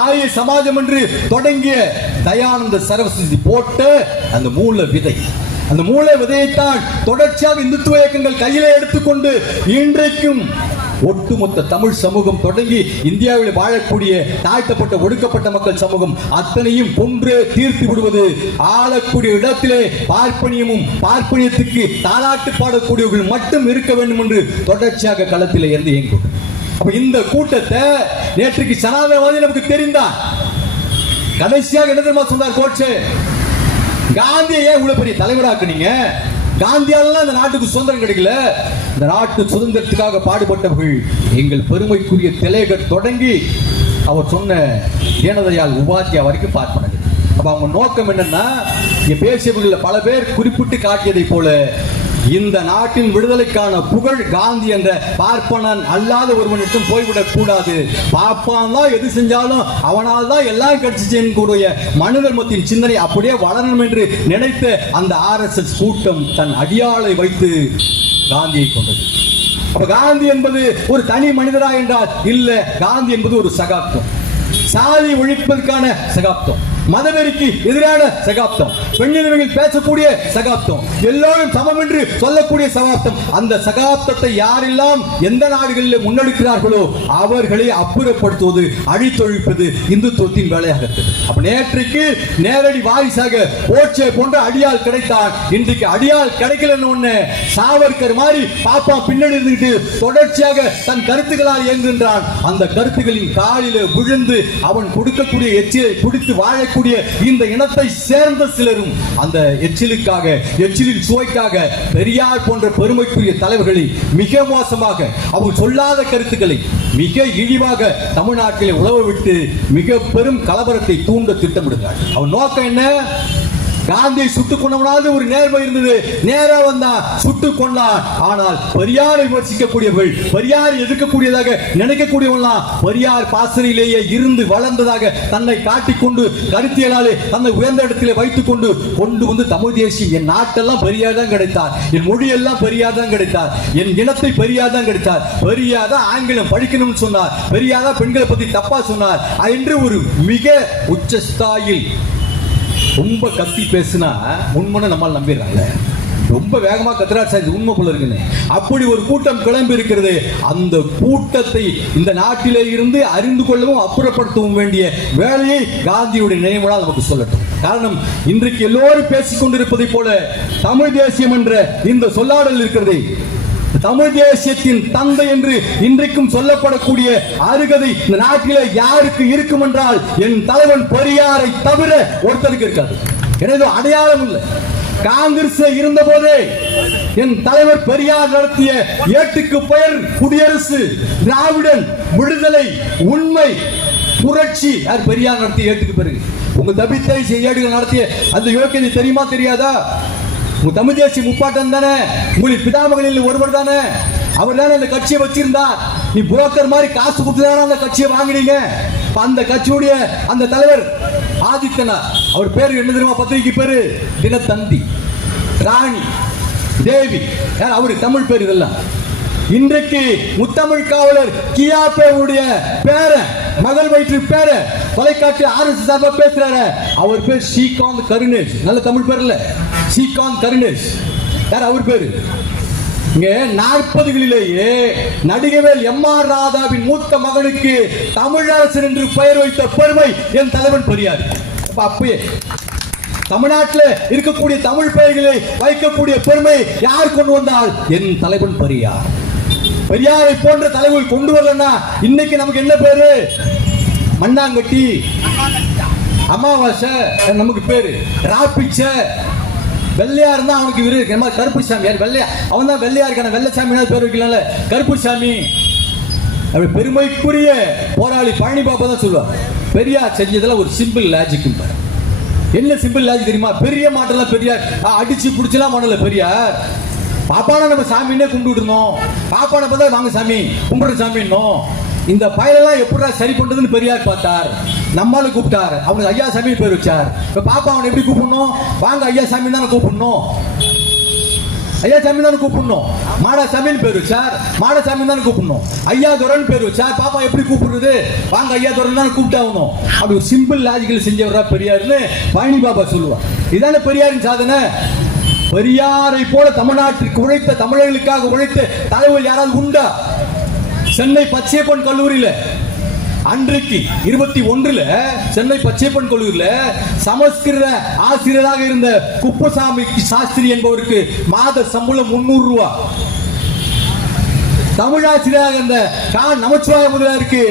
ஆரிய சமாஜம் என்று தொடங்கிய தயானந்த சரஸ்வதி போட்ட அந்த மூல விதை, அந்த மூல விதையைத்தான் தொடர்ச்சியாக இந்துத்துவ இயக்கங்கள் கையிலே எடுத்துக்கொண்டு இன்றைக்கும் ஒட்டுமொத்த தமிழ் சமூகம் தொடங்கி இந்தியாவில் வாழக்கூடிய தாழ்த்தப்பட்ட ஒடுக்கப்பட்ட மக்கள் சமூகம் அத்தனையும் கொன்று தீர்த்து விடுவது. ஆளக்கூடிய இடத்திலே பார்ப்பனியமும் பார்ப்பனியத்துக்கு தாலாட்டு பாடக்கூடியவர்கள் மட்டும் இருக்க வேண்டும் என்று தொடர்ச்சியாக களத்தில் இருந்து இயங்கும். அப்ப இந்த கூட்டத்தை நேற்றுக்கு சனாதனவாதி நமக்கு தெரிந்தார். கடைசியாக என்ன தெரியுமா சொன்னார் கோட்சே? காந்தியை ஏன் இவ்வளவு பெரிய தலைவராக்குனீங்க? காந்தியால இந்த நாட்டுக்கு சுதந்திரம் கிடைக்கல. இந்த நாட்டு சுதந்திரத்துக்காக பாடுபட்டவர்கள் எங்கள் பெருமைக்குரிய திலகர் தொடங்கி அவர் சொன்ன தீனதயாள் உபாத்யா வரைக்கும் பார்ப்பனது. அப்ப அவங்க நோக்கம் என்னன்னா, இங்க பேசியவர்கள் பல பேர் குறிப்பிட்டு காட்டியதை போல இந்த நாட்டின் விடுதலைக்கான புகழ் காந்தி என்ற பார்ப்பனன் அல்லாத ஒருவனிடம் போய்விடக் கூடாது. பார்ப்பான் தான் எது செஞ்சாலும் அவனால் தான் எல்லாம் கிடைச்சிச்சேன்னு கூடிய மனு தர்மத்தின் சிந்தனை அப்படியே வளரணும் என்று நினைத்த அந்த RSS கூட்டம் தன் அடியாளை வைத்து காந்தியை கொண்டது. அப்ப காந்தி என்பது ஒரு தனி மனிதரா என்றால் இல்ல, காந்தி என்பது ஒரு சகாப்தம். சாதி ஒழிப்பதற்கான சகாப்தம், மதவெறிக்கு எதிரான சகாப்தம், பெண்ணினங்கள் பேசக்கூடிய சகாப்தம், எல்லோரும் சமம் என்று சொல்லக்கூடிய சகாப்தம். அந்த சகாப்தத்தை யாரெல்லாம் எந்த நாடுகளில் முன்னெடுக்கிறார்களோ அவர்களை அப்புறப்படுத்துவது, அழித்தொழிப்பது இந்துத்துவத்தின் வேலையாக இருக்குது. அப்ப நேற்றைக்கு நேரடி வாரிசாக போச்சே போன்ற அடியால் கிடைத்தால் இன்றைக்கு அடியால் கிடைக்கலன்னு ஒண்ணு சாவர்கர் மாதிரி பாப்பா பின்னாடி இருந்துட்டு தொடர்ச்சியாக தன் கருத்துக்களால் இயங்குகின்றான். அந்த கருத்துக்களின் காலில் விழுந்து அவன் கொடுக்கக்கூடிய எச்சிலை குடித்து வாழ இந்த இனத்தை சேர்ந்த சிலரும் அந்த எச்சிலுக்காக, எச்சிலின் சுவைக்காக பெரியார் போன்ற பெருமைக்குரிய தலைவர்களை மிக மோசமாக அவர் சொல்லாத கருத்துக்களை மிக இழிவாக தமிழ்நாட்டில் உழவ விட்டு மிக பெரும் கலவரத்தை தூண்ட திட்டமிடுகிறார். அவர் நோக்கம் என்ன? காந்தியை சுட்டுக் கொண்டவனாவது ஒரு நேர்மை இருந்தது, நேரா வந்தா சுட்டுக் கொண்டான். ஆனால் பெரியாரை விமர்சிக்கக்கூடியவர்கள், பெரியாரை எதிர்க்கக்கூடியதாக நினைக்கக்கூடியவர்களாம் பெரியார் பாசறையிலேயே இருந்து வளர்ந்ததாக தன்னை காட்டிக்கொண்டு கருத்தியலாலே தன்னை உயர்ந்த இடத்திலே வைத்துக் கொண்டு வந்து தமிழ் தேசியம், என் நாட்டெல்லாம் பெரியார் தான் கிடைத்தார், என் மொழியெல்லாம் பெரியார் தான் கிடைத்தார், என் இனத்தை பெரியார் தான் கிடைத்தார், பெரியார் தான் ஆங்கிலம் படிக்கணும்னு சொன்னார், பெரியார் தான் பெண்களை பத்தி தப்பா சொன்னார் என்று ஒரு மிக உச்சஸ்தாயில் ரொம்ப கத்தி பேசினா உண்மைன்னு நம்மால் நம்பிடுறாங்க. ரொம்ப வேகமா கத்துறாரு, உண்மை போல இருக்குன்னு அப்படி ஒரு கூட்டம் கிளம்பி இருக்கிறது. அந்த கூட்டத்தை இந்த நாட்டிலே இருந்து அறிந்து கொள்ளவும் அப்புறப்படுத்தவும் வேண்டிய வேலையை காந்தியுடைய நினைவுகளால் நமக்கு சொல்லட்டும். காரணம், இன்றைக்கு எல்லோரும் பேசிக் கொண்டிருப்பதை போல தமிழ் தேசியம் என்ற இந்த சொல்லாடல் இருக்கிறது. தமிழ் தேசியத்தின் தந்தை என்று இன்றைக்கும் சொல்லப்படக்கூடிய அருகதை இந்த நாட்டிலே யாருக்கு இருக்கும் என்றால் என் தலைவன் பெரியாரை தவிர ஒருத்தருக்கு இருக்காது. எனவே அடையாளம் இல்லை. காங்கிரஸ் இருந்த போதே என் தலைவர் பெரியார் நடத்திய ஏட்டுக்கு பெயர் குடியரசு, திராவிடன், விடுதலை, உண்மை, புரட்சி, யார் பெரியார் நடத்திய ஏட்டுக்கு பிறகு உங்க தபித்தை ஏடுகள் நடத்திய அந்த யோக்கியதை தெரியுமா தெரியாதா? உங்க தமிழ் தேசிய முப்பாட்டம் தானே, உங்களின் பிதாமகனில் ஒருவர் தானே. அவர் தானே அந்த கட்சியை வச்சிருந்தார். நீ புரோக்கர் மாதிரி காசு கொடுத்துதானே அந்த கட்சியை வாங்கினீங்க. அந்த கட்சியுடைய அந்த தலைவர் ஆதித்தனார், அவர் பேரு என்ன தெரியுமா? பத்திரிகை பேரு தினத்தந்தி. ராணி தேவி யார்? அவரு தமிழ் பேர். இதெல்லாம் இன்றைக்கு முத்தமிழ் காவலர் கியாபேவுடைய பேர, மகள் வயிற்று பேர தொலைக்காட்சி RSS சார்பா பேசுறாரு. அவர் பேர் ஸ்ரீகாந்த் கருணேஷ். நல்ல தமிழ் பேர் இல்ல, ஸ்ரீகாந்த் கருணேஷ். யார் அவர் பேரு? இங்க 40களிலேயே நடிகவேல் M.R. ராதாவின் மூத்த மகனுக்கு தமிழரசன் என்று பெயர் வைத்த பெருமை என் தலைவன் பெரியார். அப்பயே தமிழ்நாட்டில் இருக்கக்கூடிய தமிழ் பெயர்களை வைக்கக்கூடிய பெருமை யார் கொண்டு வந்தால்? என் தலைவன் பெரியார். பெரியாரை போன்ற தலைவர் கொண்டு வரலன்னா இன்னைக்கு நமக்கு என்ன பேரு? மண்ணாங்கட்டி, அமாவாசை நமக்கு பேரு. ராப்பிச்ச வெள்ளையா இருந்தா அவனுக்கு விரு கருப்பு சாமி. வெள்ளையா அவன் தான் வெள்ளையா இருக்கான, வெள்ளை சாமி பேர் வைக்கல, கருப்பு சாமி. அப்படி பெருமைக்குரிய போராளி பழனி பாப்பா தான் சொல்லுவார், பெரியார் செஞ்சதுல ஒரு சிம்பிள் லாஜிக். என்ன சிம்பிள் லாஜிக் தெரியுமா? பெரிய மாட்டெல்லாம் பெரியார் அடிச்சு பிடிச்சலாம் பண்ணல பெரியார். பாப்பான நம்ம சாமின்னே கும்பிட்டு இருந்தோம். பாப்பான பார்த்தா வாங்க சாமி கும்பிடுற சாமின்னோம். இந்த பயலெல்லாம் எப்படா சரி பண்றதுன்னு பெரியார் பார்த்தார். நம்மளால கூப்பிட்டார், அவனுக்கு ஐயா சாமி பேர் வச்சார். இப்ப பாப்பா அவனை எப்படி கூப்பிடணும்? வாங்க ஐயா சாமி தானே கூப்பிடணும், ஐயா சாமி தானே கூப்பிடணும். மாடா சாமின்னு பேர் வச்சார், மாடா சாமி தானே கூப்பிடணும். ஐயா துரன் பேர் வச்சார், பாப்பா எப்படி கூப்பிடுறது? வாங்க ஐயா துரன் தானே கூப்பிட்டாகணும். அப்படி ஒரு சிம்பிள் லாஜிக்கல் செஞ்சவரா பெரியார்னு பழனி பாபா சொல்லுவார். இதான பெரியாரின் சாதனை. பெரியாரை போல தமிழ்நாட்டிற்கு உழைத்த, தமிழர்களுக்காக உழைத்த தலைவர் யாராவது உண்டா? சென்னை பச்சையப்பன் கல்லூரியில அன்றைக்கு 21ல் சென்னை பச்சையப்பன் கல்லூரியில சமஸ்கிருத ஆசிரியராக இருந்த குப்புசாமி சாஸ்திரி என்பவருக்கு மாத சம்பளம் 300 ரூபாய். தமிழ் ஆசிரியராக இருந்த நமச்சிவாய முதலியாருக்கு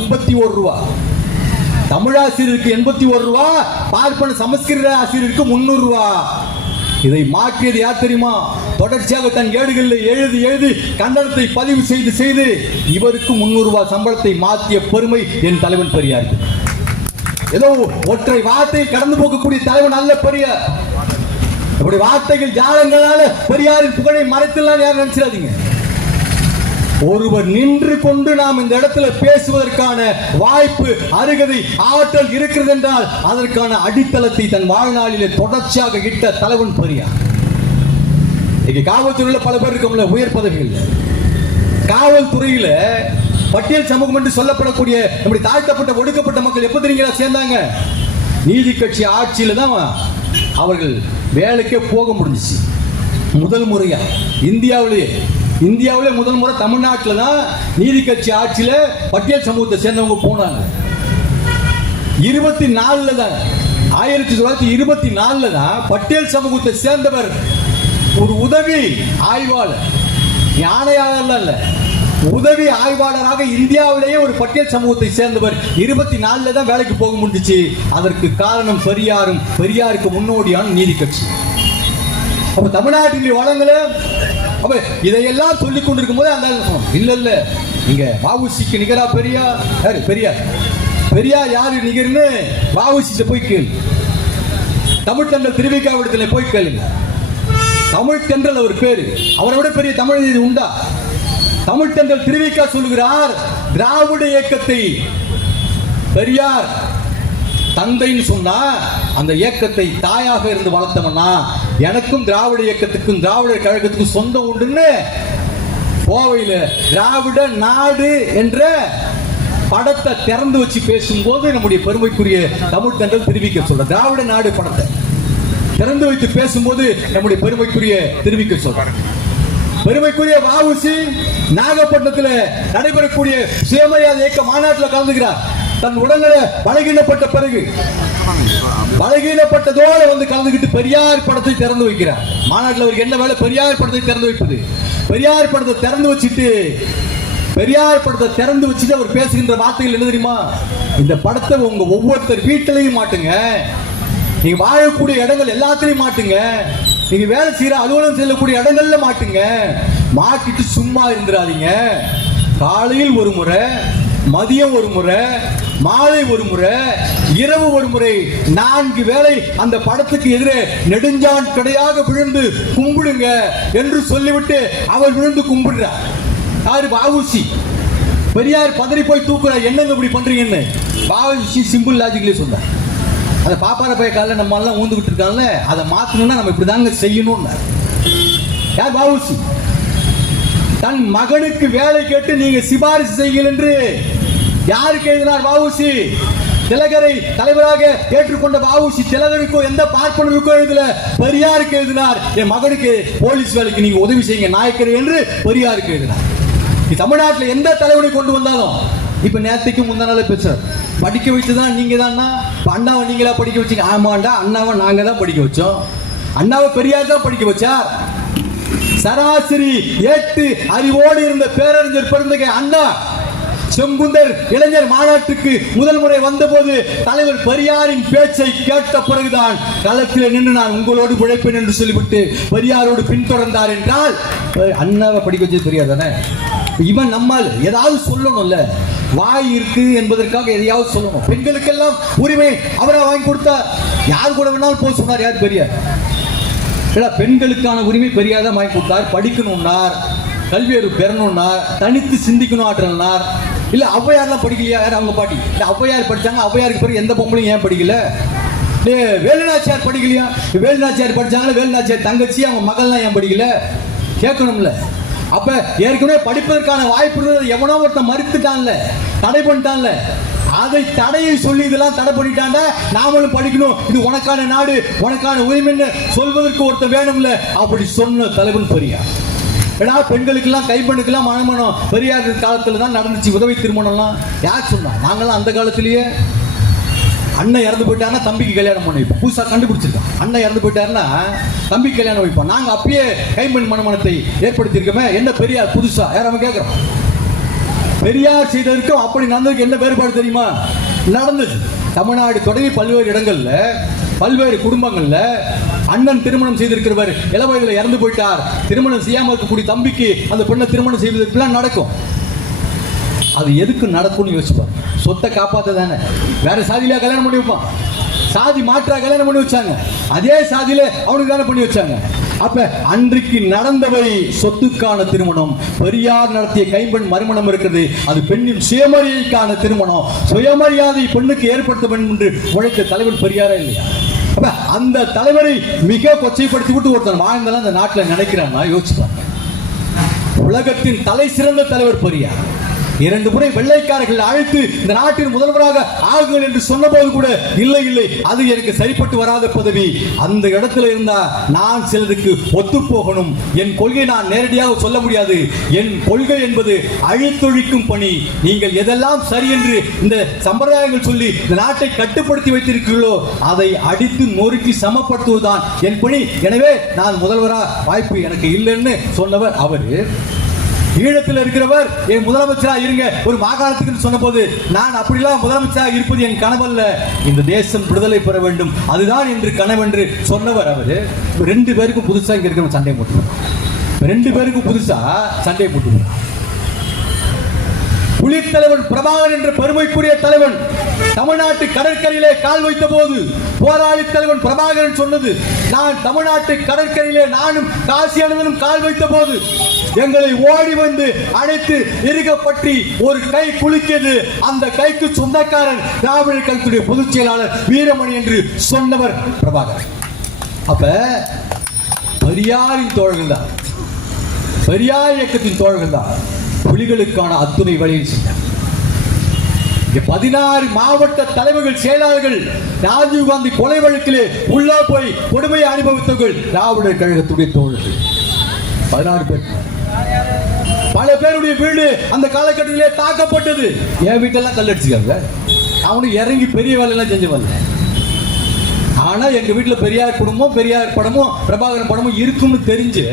81 ரூபாய். தமிழாசிரியருக்கு 81 ரூபாய், பார்ப்பன சமஸ்கிருத ஆசிரியருக்கு 300 ரூபாய். இதை மாற்றியது யார் தெரியுமா? தொடர்ச்சியாக தன் ஏடுகளில் எழுதி எழுதி கண்டனத்தை பதிவு செய்து செய்து இவருக்கு 300 ரூபாய் சம்பளத்தை மாற்றிய பெருமை என் தலைவன் பெரியார். ஏதோ ஒற்றை வார்த்தையை கடந்து போகக்கூடிய தலைவன் அல்ல பெரியார். இப்படி வார்த்தைகள் ஜாலங்களால பெரியாரின் புகழை மறைத்துலாம் யாரும் நினைச்சிடாதீங்க. ஒருவர் நின்று கொண்டு நாம் இந்த இடத்துல பேசுவதற்கான வாய்ப்பு, அருகதை, ஆற்றல் இருக்கிறது என்றால் அதற்கான அடித்தளத்தை தன் வாழ்நாளிலே தொடர்ச்சியாக இட்ட தலைவன் பெரியார். இன்னைக்கு காவல்துறையில பல பேர் இருக்கோம்ல, உயர் பதவிகள். காவல்துறையில பட்டியல் சமூகம் என்று சொல்லப்படக்கூடிய நம்முடைய தாழ்த்தப்பட்ட ஒடுக்கப்பட்ட மக்கள் எப்ப தெரியுங்களா சேர்ந்தாங்க? நீதி கட்சி ஆட்சியில தான் அவர்கள் வேலைக்கே போக முடிஞ்சிச்சு. முதல் முறையா இந்தியாவிலே முதல் முறை தமிழ்நாட்டில் தான் நீதி கட்சி ஆட்சியில பட்டியல் சமூகத்தை சேர்ந்தவங்க போனாங்க. 24ல் தான் 1924ல் தான் பட்டியல் சமூகத்தை சேர்ந்தவர் ஒரு உதவி ஆய்வாளர், ஆணையாளர் அல்ல, உதவி ஆய்வாளராக இந்தியாவிலேயே ஒரு பட்டியல் சமூகத்தை சேர்ந்தவர் 24ல் தான் வேலைக்கு போக முடிஞ்சிச்சு. அதற்கு காரணம் பெரியாரும், பெரியாருக்கு முன்னோடியான நீதி கட்சி. அப்ப தமிழ்நாட்டின் வளங்கள அப்ப இதையெல்லாம் சொல்லிக் கொண்டிருக்கும் போது அந்த இல்ல நீங்க வஉசிக்கு நிகரா பெரியார் யாரு? பெரியார் யாரு நிகர்னு வஉசிட்ட போய் கேளு. தமிழ் தென்றல் திருவிக்காவிடத்துல போய் கேளுங்க. தமிழ் தென்றல் அவர் பேரு. அவரை விட பெரிய தமிழ் உண்டா? தமிழ் தென்றல் திருவிக்கா சொல்லுகிறார், திராவிட இயக்கத்தை பெரியார் தந்தைன்னு சொன்னா அந்த இயக்கத்தை தாயாக இருந்து வளர்த்தவனா, எனக்கும் திராவிட இயக்கத்துக்கும் திராவிட கழகத்துக்கும் சொந்தம் உண்டுன்னு கோவையில திராவிட நாடு என்ற படத்தை திறந்து வச்சு பேசும்போது நம்முடைய பெருமைக்குரிய தமிழ் தென்றல் தெரிவிக்க சொல்ற திராவிட நாடு படத்தை திறந்து வைத்து பேசும்போது நம்முடைய பெருமைக்குரிய தெரிவிக்க சொல்ற பெருமைக்குரிய வஉசி நாகப்பட்டினத்தில் நடைபெறக்கூடிய சுயமரியாதை இயக்க மாநாட்டில் கலந்துகிறார். தன் உடல்நிலை பலகீனப்பட்ட பிறகு பலகீனப்பட்டதோடு வந்து கலந்துகிட்டு பெரியார் படத்தை திறந்து வைக்கிறார். மாநாட்டில் அவருக்கு என்ன வேலை? பெரியார் படத்தை திறந்து வைப்பது. பெரியார் படத்தை திறந்து வச்சுட்டு அவர் பேசுகின்ற வார்த்தைகள் என்ன தெரியுமா? இந்த படத்தை உங்க ஒவ்வொருத்தர் வீட்டிலையும் மாட்டுங்க, நீங்க வாழக்கூடிய இடங்கள் எல்லாத்திலையும் மாட்டுங்க, நீங்க வேலை செய்யற அலுவலகம் செல்லக்கூடிய இடங்கள்ல மாட்டுங்க, மாட்டிட்டு சும்மா இருந்துடாதீங்க. காலையில் ஒரு முறை, மதியம் ஒரு முறை, மாலை ஒரு முறை, இரவு ஒரு முறை, 4 வேளை அந்த படத்துக்கு எதிரே நெடுஞ்சான் கடையாக விழுந்து கும்பிடுங்க என்று சொல்லிவிட்டு அவர் விழுந்து கும்பிடுறார். யாரு? வஉசி. பெரியார் பதறி போய் தூக்குறார், என்னங்க இப்படி பண்றீங்கன்னு. வஉசி சிம்பிள் லாஜிக்லயே சொன்னார், அந்த பாப்பார பைய காலில் நம்ம எல்லாம் ஊந்துகிட்டு இருக்காங்கல்ல, அதை மாற்றணும்னா நம்ம இப்படிதாங்க செய்யணும்னு. யார்? வஉசி. தன் மகனுக்கு வேலை கேட்டு நீங்க சிபாரிசு செய்யுங்கள் என்று யாருக்கு எழுதினார்? வஉசி. திலகரை தலைவராக ஏற்றுக்கொண்ட வஉசி திலகருக்கோ எந்த பார்ப்பனருக்கோ எழுதல, பெரியாருக்கு எழுதினார். என் மகனுக்கு போலீஸ் வேலைக்கு நீங்க உதவி செய்யுங்க நாயக்கர் என்று பெரியாருக்கு எழுதினார். தமிழ்நாட்டில் எந்த தலைவனை கொண்டு வந்தாலும், இப்ப நேற்றுக்கு முந்தா நாள் பேசுறார், படிக்க வச்சுதான் நீங்க தான். அண்ணாவை நீங்களா படிக்க வச்சீங்க? ஆமாண்டா, அண்ணாவை நாங்க தான் படிக்க வச்சோம். அண்ணாவை பெரியார் தான் படிக்க வச்சார். சராசரி 8 அறிவோடு இருந்த பேரறிஞர் பெருந்தகை அண்ணா செங்குந்தர் இளைஞர் மாநாட்டுக்கு முதல் முறை வந்தபோது தலைவர் பெரியாரின் பேச்சை கேட்ட பிறகுதான் களத்தில் நின்று நான் உங்களோடு உழைப்பேன் என்று சொல்லிவிட்டு பெரியாரோடு பின்தொடர்ந்தார் என்றால் அண்ணாவை படிக்க வச்சது பெரியார் தானே. இவன் நம்மால் ஏதாவது சொல்லணும்ல, வாய் இருக்கு என்பதற்காக எதையாவது சொல்லணும். பெண்களுக்கெல்லாம் உரிமை அவரை வாங்கி கொடுத்தார். யார் கூட வேணாலும் போய் சொன்னார். யார்? பெரியார். பெண்களுக்கான உரிமை பெரியார் தான் வாங்கி கொடுத்தார். படிக்கணும்னார், கல்வி அறிவு பெறணும்னார், தனித்து சிந்திக்கணும் ஆற்றல்னார். இல்ல ஔவையார்லாம் படிக்கலையா? யார்? அவங்க பாட்டி. ஔவையார் படிச்சாங்க, ஔவையாருக்கு பிறகு எந்த பொம்பளையும் ஏன் படிக்கல? வேலுநாச்சியார் படிக்கலையா? வேலுநாச்சியார் படிச்சாங்களா? வேலுநாச்சியார் தங்கச்சி அவங்க மகள்லாம் ஏன் படிக்கல? கேட்கணும்ல. அப்ப ஏற்கனவே படிப்பதற்கான வாய்ப்பு இருந்தது, எவனோ ஒருத்தன் மறுத்துட்டான்ல, தடை பண்ணிட்டான்ல. அதை தடையை சொல்லி இதெல்லாம் தடை பண்ணிட்டாண்டா நாமளும் படிக்கணும், இது உனக்கான நாடு, உனக்கான உரிமைன்னு சொல்வதற்கு ஒருத்தர் வேணும்ல. அப்படி சொன்ன தலைவன் பெரியார். ஏன்னா பெண்களுக்கெல்லாம் கைப்பெண்ணுக்கெல்லாம் மனமனம் பெரியார் காலத்துல தான் நடந்துச்சு. உதவி திருமணம்லாம் யார் சொன்னா? நாங்களாம் அந்த காலத்திலேயே அண்ணன் இறந்து போயிட்டாருன்னா தம்பிக்கு கல்யாணம் பண்ண வைப்போம். புதுசாக கண்டுபிடிச்சிருக்கோம். அண்ணன் இறந்து போயிட்டாருன்னா தம்பிக்கு கல்யாணம் வைப்போம். நாங்கள் அப்பயே கைப்பெண் மனமனத்தை ஏற்படுத்தியிருக்கோமே. என்ன பெரியார் புதுசா யாரும் கேட்குறோம்? பெரியார் செய்ததற்கும் அப்படி நடந்ததுக்கு என்ன வேறுபாடு தெரியுமா? நடந்தது. தமிழ்நாடு தொடங்கி பல்வேறு இடங்கள்ல, பல்வேறு குடும்பங்கள்ல அண்ணன் திருமணம் செய்திருக்கிறவர் இளவயதில் இறந்து போயிட்டார், திருமணம் செய்யாமல் இருக்கக்கூடிய தம்பிக்கு அந்த பெண்ணை திருமணம் செய்வதற்கெல்லாம் நடக்கும். அது எதுக்கு நடக்கும்னு யோசிப்பார். சொத்தை காப்பாத்த தானே. வேற சாதியில கல்யாணம் பண்ணி வைப்பான், சாதி மாற்றா கல்யாணம் பண்ணி வச்சாங்க, அதே சாதியில அவனுக்கு தானே பண்ணி வச்சாங்க. அப்ப அன்றைக்கு நடந்தவை சொத்துக்கான திருமணம். பெரியார் நடத்திய கைம்பெண் மறுமணம் இருக்கிறது, அது பெண்ணின் சுயமரியாதைக்கான திருமணம். சுயமரியாதை பெண்ணுக்கு ஏற்படுத்த வேண்டும் என்று உழைத்த தலைவர் பெரியாரா இல்லையா? அப்ப அந்த தலைவரை மிக கொச்சைப்படுத்தி விட்டு ஒருத்தன் வாழ்ந்தாலும் அந்த நாட்டில் நினைக்கிறான்னா யோசிப்பாங்க. உலகத்தின் தலை சிறந்த தலைவர் பெரியார். 2 முறை வெள்ளைக்காரர்கள் அழைத்து இந்த நாட்டின் முதல்வராக ஆகுங்கள் என்று சொன்னபோது கூட இல்லை இல்லை, அது எனக்கு சரிப்பட்டு வராத பதவி, அந்த இடத்துல இருந்தா நான் சிலருக்கு ஒத்து போகணும், என் கொள்கை நான் நேரடியாக சொல்ல முடியாது, என் கொள்கை என்பது அழித்தொழிக்கும் பணி, நீங்கள் எதெல்லாம் சரி என்று இந்த சம்பிரதாயங்கள் சொல்லி இந்த நாட்டை கட்டுப்படுத்தி வைத்திருக்கிறீர்களோ அதை அடித்து நொறுக்கி சமப்படுத்துவதுதான் என் பணி, எனவே நான் முதல்வரா வாய்ப்பு எனக்கு இல்லைன்னு சொன்னவர் அவரு. ஈழத்தில் இருக்கிறவர் என் முதலமைச்சரா இருங்க ஒரு மாகாணத்துக்கு சொன்ன போது, நான் அப்படிலாம் முதலமைச்சராக இருப்பது என் கனவல்ல, இந்த தேசம் விடுதலை பெற வேண்டும் அதுதான் என்று கனவென்று சொன்னவர் அவரு. 2 பேருக்கும் புதுசா இங்க இருக்கிற சண்டை போட்டுருவார். 2 பேருக்கும் புதுசா சண்டை போட்டுருவார். புலித்தலைவன் பிரபாகர் என்ற பெருமைக்குரிய தலைவன் தமிழ்நாட்டு கடற்கரையிலே கால் வைத்த போது போராளி தலைவன் பிரபாகரன் சொன்னது, நான் தமிழ்நாட்டு கடற்கரையிலே நானும் காசியானவனும் கால் வைத்த போது எங்களை ஓடி வந்து அழைத்து இறுகப்பற்றி ஒரு கை குலுக்கியது, அந்த கைக்கு சொந்தக்காரன் திராவிட கழகத்துடைய பொதுச் செயலாளர் வீரமணி என்று சொன்னவர் பிரபாகரன். அப்ப பெரியாரின் தோழர்கள் தான், பெரியார் இயக்கத்தின் தோழர்கள் தான் புலிகளுக்கான அத்துணை வழியில் சென்றார். 16 மாவட்ட தலைவர்கள் செயலாளர்கள் ராஜீவ்காந்தி கொலை வழக்கிலே உள்ளா போய் கொடுமையை அனுபவித்தவர்கள் திராவிடர் கழகத்துடைய தோழர்கள் 16 பேர். பல பேருடைய வீடு அந்த காலகட்டத்திலே தாக்கப்பட்டது. என் வீட்டெல்லாம் கல்லடிச்சுக்காங்க, அவனு இறங்கி பெரிய வேலையெல்லாம் செஞ்சு வரல. ஆனா எங்க வீட்டுல பெரியார் குடும்பம், பெரியார் படமும் பிரபாகரன் படமும் இருக்கும்னு தெரிஞ்சு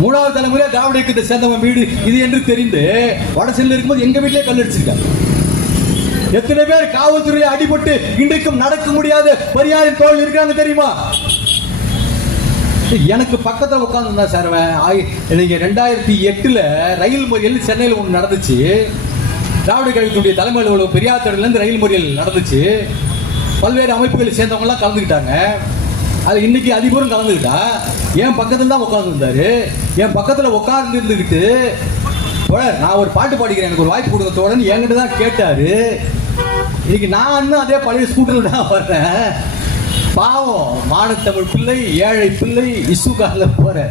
3வது தலைமுறை திராவிட இயக்கத்தை சேர்ந்தவன் வீடு இது என்று தெரிந்து வடசெல்ல இருக்கும்போது எங்க வீட்டிலே கல்லடிச்சிருக்காங்க. எத்தனை பேர் காவல்துறையில அடிபட்டு இன்றைக்கும் நடக்க முடியாத பெரியாரின் தோழர்கள் இருக்காங்க தெரியுமா? எனக்கு பக்கத்தில் உட்கார்ந்து சார், 2008 ரயில் மறியல் சென்னையில் ஒன்று நடந்துச்சு. திராவிட கழகத்துடைய தலைமை அலுவலகம் பெரியார் திடலிருந்து ரயில் மறியல் நடந்துச்சு. பல்வேறு அமைப்புகளை சேர்ந்தவங்க எல்லாம் கலந்துக்கிட்டாங்க. அது இன்னைக்கு அதிபரும் கலந்துக்கிட்டா. என் பக்கத்துல தான் உட்கார்ந்துருந்தாரு. என் பக்கத்துல உட்கார்ந்து இருந்துக்கிட்டு நான் ஒரு பாட்டு பாடிக்கிறேன், எனக்கு ஒரு வாய்ப்பு கொடுங்க தோழன் என்கிட்ட தான் கேட்டாரு. இன்னைக்கு நான் அதே பழைய ஸ்கூட்டர்ல தான் வர்றேன். பாவம் மானத்தமிழ் பிள்ளை, ஏழை பிள்ளை, இசுகால போற.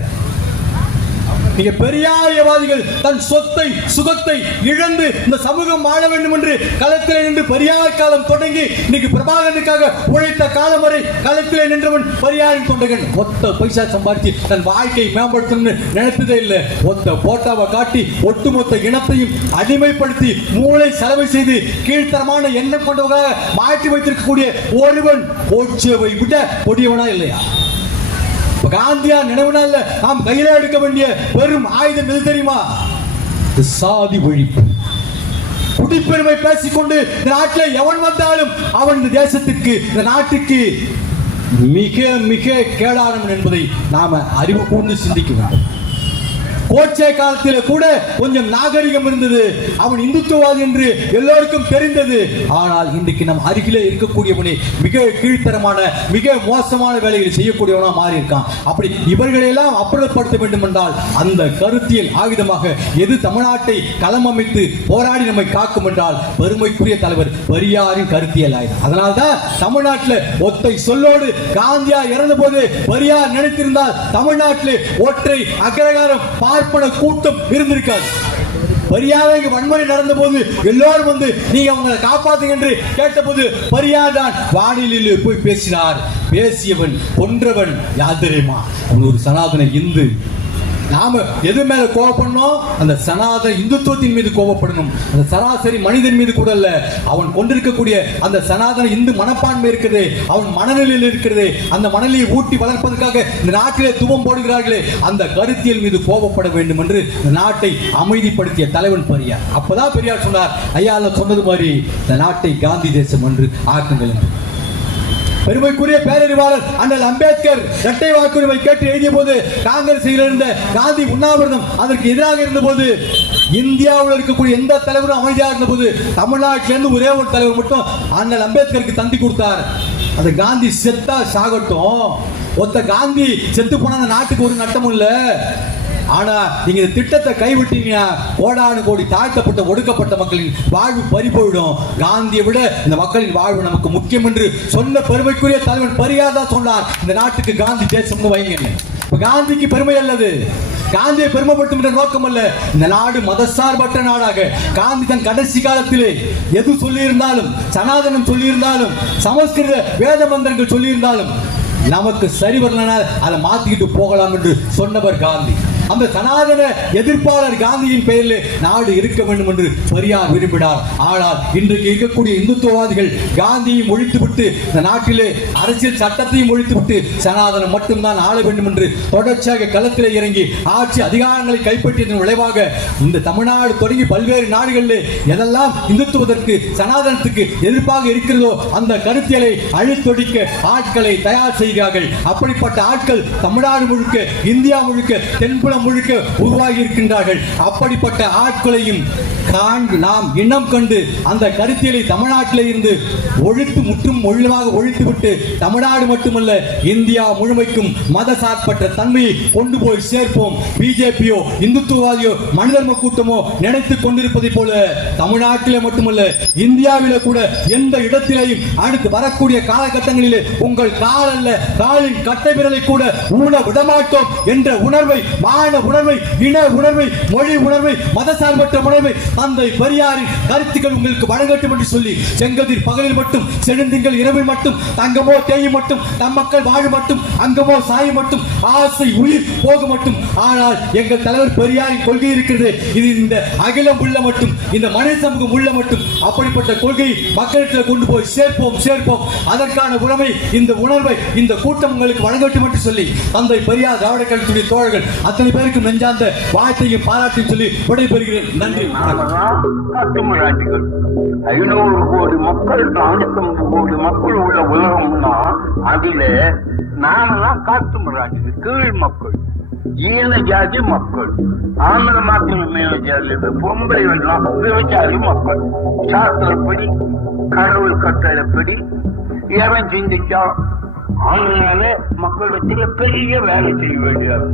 நீங்க பெரியாரியவாதிகள் தன் சொத்தை சுகத்தை இழந்து இந்த சமூகம் வாழ வேண்டும் என்று களத்திலே நின்று பெரியார் காலம் தொடங்கி இன்னைக்கு பிரபாகரனுக்காக உழைத்த காலம் வரை களத்திலே நின்றவன் பெரியாரின் தொண்டகன். ஒத்த பைசா சம்பாதிச்சு தன் வாழ்க்கையை மேம்படுத்தணும்னு நினைத்ததே இல்லை. ஒத்த போட்டாவை காட்டி ஒட்டுமொத்த இனத்தையும் அடிமைப்படுத்தி மூளை செலவு செய்து கீழ்த்தரமான எண்ணம் கொண்டவர்களாக மாற்றி வைத்திருக்கக்கூடிய ஒருவன் கோட்சேவை விட கொடியவனா இல்லையா? காந்தியார் நினைவு நாள்ல நாம் கையில எடுக்க வேண்டிய பெரும் ஆயுதம் எது தெரியுமா? சாதி ஒழிப்பு. குடிப்பெருமை பேசிக்கொண்டு இந்த நாட்டில் எவன் வந்தாலும் அவன் இந்த தேசத்திற்கு இந்த நாட்டுக்கு மிக மிக கேடானவன் என்பதை நாம அறிவு கூர்ந்து சிந்திக்க வேண்டும். கோட்சே காலத்தில் கூட கொஞ்சம் நாகரிகம் இருந்தது. அவன் இந்துத்துவாதி என்று எல்லோருக்கும் தெரிந்தது. ஆனால் இன்றைக்கு நம் அருகிலே இருக்கக்கூடியவனே மிக கீழ்த்தரமான மிக மோசமான வேலைகளை செய்யக்கூடியவனா மாறி இருக்கான். அப்படி இவர்களெல்லாம் அப்புறப்படுத்த வேண்டும் என்றால் அந்த கருத்தியல் ஆயுதமாக எது தமிழ்நாட்டை களம் அமைத்து போராடி நம்மை காக்கும் என்றால் பெருமைக்குரிய தலைவர் பெரியாரின் கருத்தியல் ஆயுதம். அதனால்தான் தமிழ்நாட்டில் ஒத்தை சொல்லோடு காந்தியார் இறந்த போது பெரியார் நினைத்திருந்தால் தமிழ்நாட்டில் ஒற்றை அக்ரகாரம் பார்ப்பன கூட்டம் இருந்திருக்காது. பெரியார் வன்முறை நடந்த போது எல்லோரும் வந்து நீங்க அவங்களை காப்பாத்துங்க என்று கேட்டபோது பெரியார் தான் வானிலையில் போய் பேசினார். பேசியவன் கொன்றவன் யார் தெரியுமா? அவன் ஒரு சனாதன இந்து. நாம எது மேல கோபப்படணும்? அந்த சனாதன இந்துத்துவத்தின் மீது கோபப்படணும். அந்த சராசரி மனிதன் மீது கூட அல்ல. அவன் கொண்டிருக்கக்கூடிய அந்த சனாதன இந்து மனப்பான்மை இருக்கிறது, அவன் மனநிலையில் இருக்கிறது. அந்த மனநிலையை ஊட்டி வளர்ப்பதற்காக இந்த நாட்டிலே துவம் போடுகிறார்களே, அந்த கருத்தியல் மீது கோபப்பட வேண்டும் என்று இந்த நாட்டை அமைதிப்படுத்திய தலைவன் பெரியார். அப்பதான் பெரியார் சொன்னார், ஐயா சொன்னது மாதிரி இந்த நாட்டை காந்தி தேசம் என்று ஆக்குங்கள் என்று. பெருமைக்குரிய பேரறிவாளர் அண்ணல் அம்பேத்கர் இரட்டை வாக்குரிமை கேட்டு எழுதிய போது காங்கிரஸில் இருந்த காந்தி உண்ணாவிரதம் அதற்கு எதிராக இருந்த போது இந்தியாவில் இருக்கக்கூடிய எந்த தலைவரும் அமைதியாக இருந்த போது தமிழ்நாட்டிலிருந்து ஒரே ஒரு தலைவர் மட்டும் அண்ணல் அம்பேத்கருக்கு தந்தி கொடுத்தார். அந்த காந்தி செத்தா சாகட்டும், ஒத்த காந்தி செத்து போன அந்த நாட்டுக்கு ஒரு நட்டமும் இல்லை. ஆனா நீங்க இந்த திட்டத்தை கைவிட்டீங்க, கோடானு கோடி தாழ்த்தப்பட்ட ஒடுக்கப்பட்ட மக்களின் வாழ்வு பறிபோயிடும். காந்தியை விட இந்த மக்களின் வாழ்வு நமக்கு முக்கியம் என்று சொன்ன பெருமைக்குரிய தலைவன் பெரியார் தான் சொன்னார், இந்த நாட்டுக்கு காந்தி தேசம்னு வைங்க. காந்திக்கு பெருமை அல்லது, காந்தியை பெருமைப்படுத்தும் நோக்கம் அல்ல. இந்த நாடு மதசார்பற்ற நாடாக காந்தி தன் கடைசி காலத்திலே எது சொல்லி இருந்தாலும், சனாதனம் சொல்லி இருந்தாலும், சமஸ்கிருத வேத மந்திரங்கள் சொல்லி இருந்தாலும் நமக்கு சரி வரலனா அதை மாத்திக்கிட்டு போகலாம் என்று சொன்னவர் காந்தி. அந்த சனாதன எதிர்ப்பாளர் காந்தியின் பெயரில் நாடு இருக்க வேண்டும் என்று பெரியார் விரும்பினார். ஆனால் இன்றைக்கு இருக்கக்கூடிய இந்துத்துவவாதிகள் காந்தியை ஒழித்துவிட்டு இந்த நாட்டிலே அரசியல் சட்டத்தையும் ஒழித்துவிட்டு சனாதனம் மட்டும்தான் ஆள வேண்டும் என்று தொடர்ச்சியாக களத்திலே இறங்கி ஆட்சி அதிகாரங்களை கைப்பற்றியதன் விளைவாக இந்த தமிழ்நாடு தொடங்கி பல்வேறு நாடுகளிலே எதெல்லாம் இந்துத்துவதற்கு சனாதனத்துக்கு எதிர்ப்பாக இருக்கிறதோ அந்த கருத்தியலை அழித்தொடிக்க ஆட்களை தயார் செய்கிறார்கள். அப்படிப்பட்ட ஆட்கள் தமிழ்நாடு முழுக்க, இந்தியா முழுக்க, தென்புலம் முழுக்க உருவாகி இருக்கின்றார்கள். அப்படிப்பட்ட ஆட்களையும் நாம் இனம் கண்டு அந்த கருத்தியலை தமிழ்நாட்டில் இருந்து ஒழித்து முற்றும் முழுமையாக ஒழித்துவிட்டு தமிழ்நாடு மட்டுமல்ல இந்தியா முழுமைக்கும் மத சார்பற்ற தன்மையை கொண்டு போய் சேர்ப்போம். பிஜேபியோ இந்துத்துவவாதியோ மனிதர்ம கூட்டமோ நினைத்துக் கொண்டிருப்பதை போல தமிழ்நாட்டிலே மட்டுமல்ல இந்தியாவிலே கூட எந்த இடத்திலேயும் அடுத்து வரக்கூடிய காலகட்டங்களிலே உங்கள் கால் அல்ல காலின் கட்டை விரலை கூட ஊன விடமாட்டோம் என்ற உணர்வை, மான உணர்வை, இன உணர்வை, மொழி உணர்வை, மதசார்பற்ற உணர்வை தந்தை பெரியாரின் கருத்துக்கள் உங்களுக்கு வழங்கட்டும் என்று சொல்லி செங்கதிர் பகலில் மட்டும் செழுந்திங்கள் இரவில் மட்டும் தங்கமோ தேயும் மட்டும் தம் மக்கள் வாழ மட்டும் அங்கமோ சாயும் மட்டும் ஆசை உயிர் போக மட்டும். ஆனால் எங்கள் தலைவர் பெரியாரின் கொள்கை இருக்கிறது, இது இந்த அகிலம் உள்ள மட்டும், இந்த மனித சமூகம் உள்ள மட்டும். அப்படிப்பட்ட கொள்கையை மக்களிடத்தில் கொண்டு போய் சேர்ப்போம். அதற்கான உணர்வை, இந்த உணர்வை இந்த கூட்டம் உங்களுக்கு வழங்கட்டும் என்று சொல்லி தந்தை பெரியார் திராவிட கழகத்துடைய தோழர்கள் அத்தனை பேருக்கு நெஞ்சார்ந்த வாழ்த்தையும் பாராட்டையும் சொல்லி விடைபெறுகிறேன். நன்றி. காட்டுமிராண்டிகள் 500 கோடி மக்கள், 450 கோடி மக்கள் உள்ள உலகம்னா அதிலே நாமெல்லாம் காட்டுமிராண்டிகள், கீழ் மக்கள். ஈன ஜாதி மக்கள். ஆந்திர மாத்திரம் மேல ஜாதி, பொம்பளை எல்லாம் விவசாயி மக்கள். சாஸ்திரப்படி கடவுள் கட்டளைப்படி எவன் சிந்திச்சா அதனால மக்களிடத்துல பெரிய வேலை செய்ய வேண்டியது.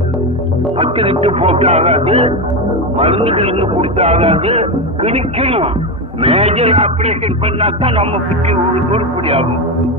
பத்து போட்டு ஆகாது, மருந்து கொடுத்து ஆகாது, கிழிக்கணும். மேஜர் ஆபரேஷன் பண்ணாதான் நம்ம சுற்றி உருப்படி ஆகும்.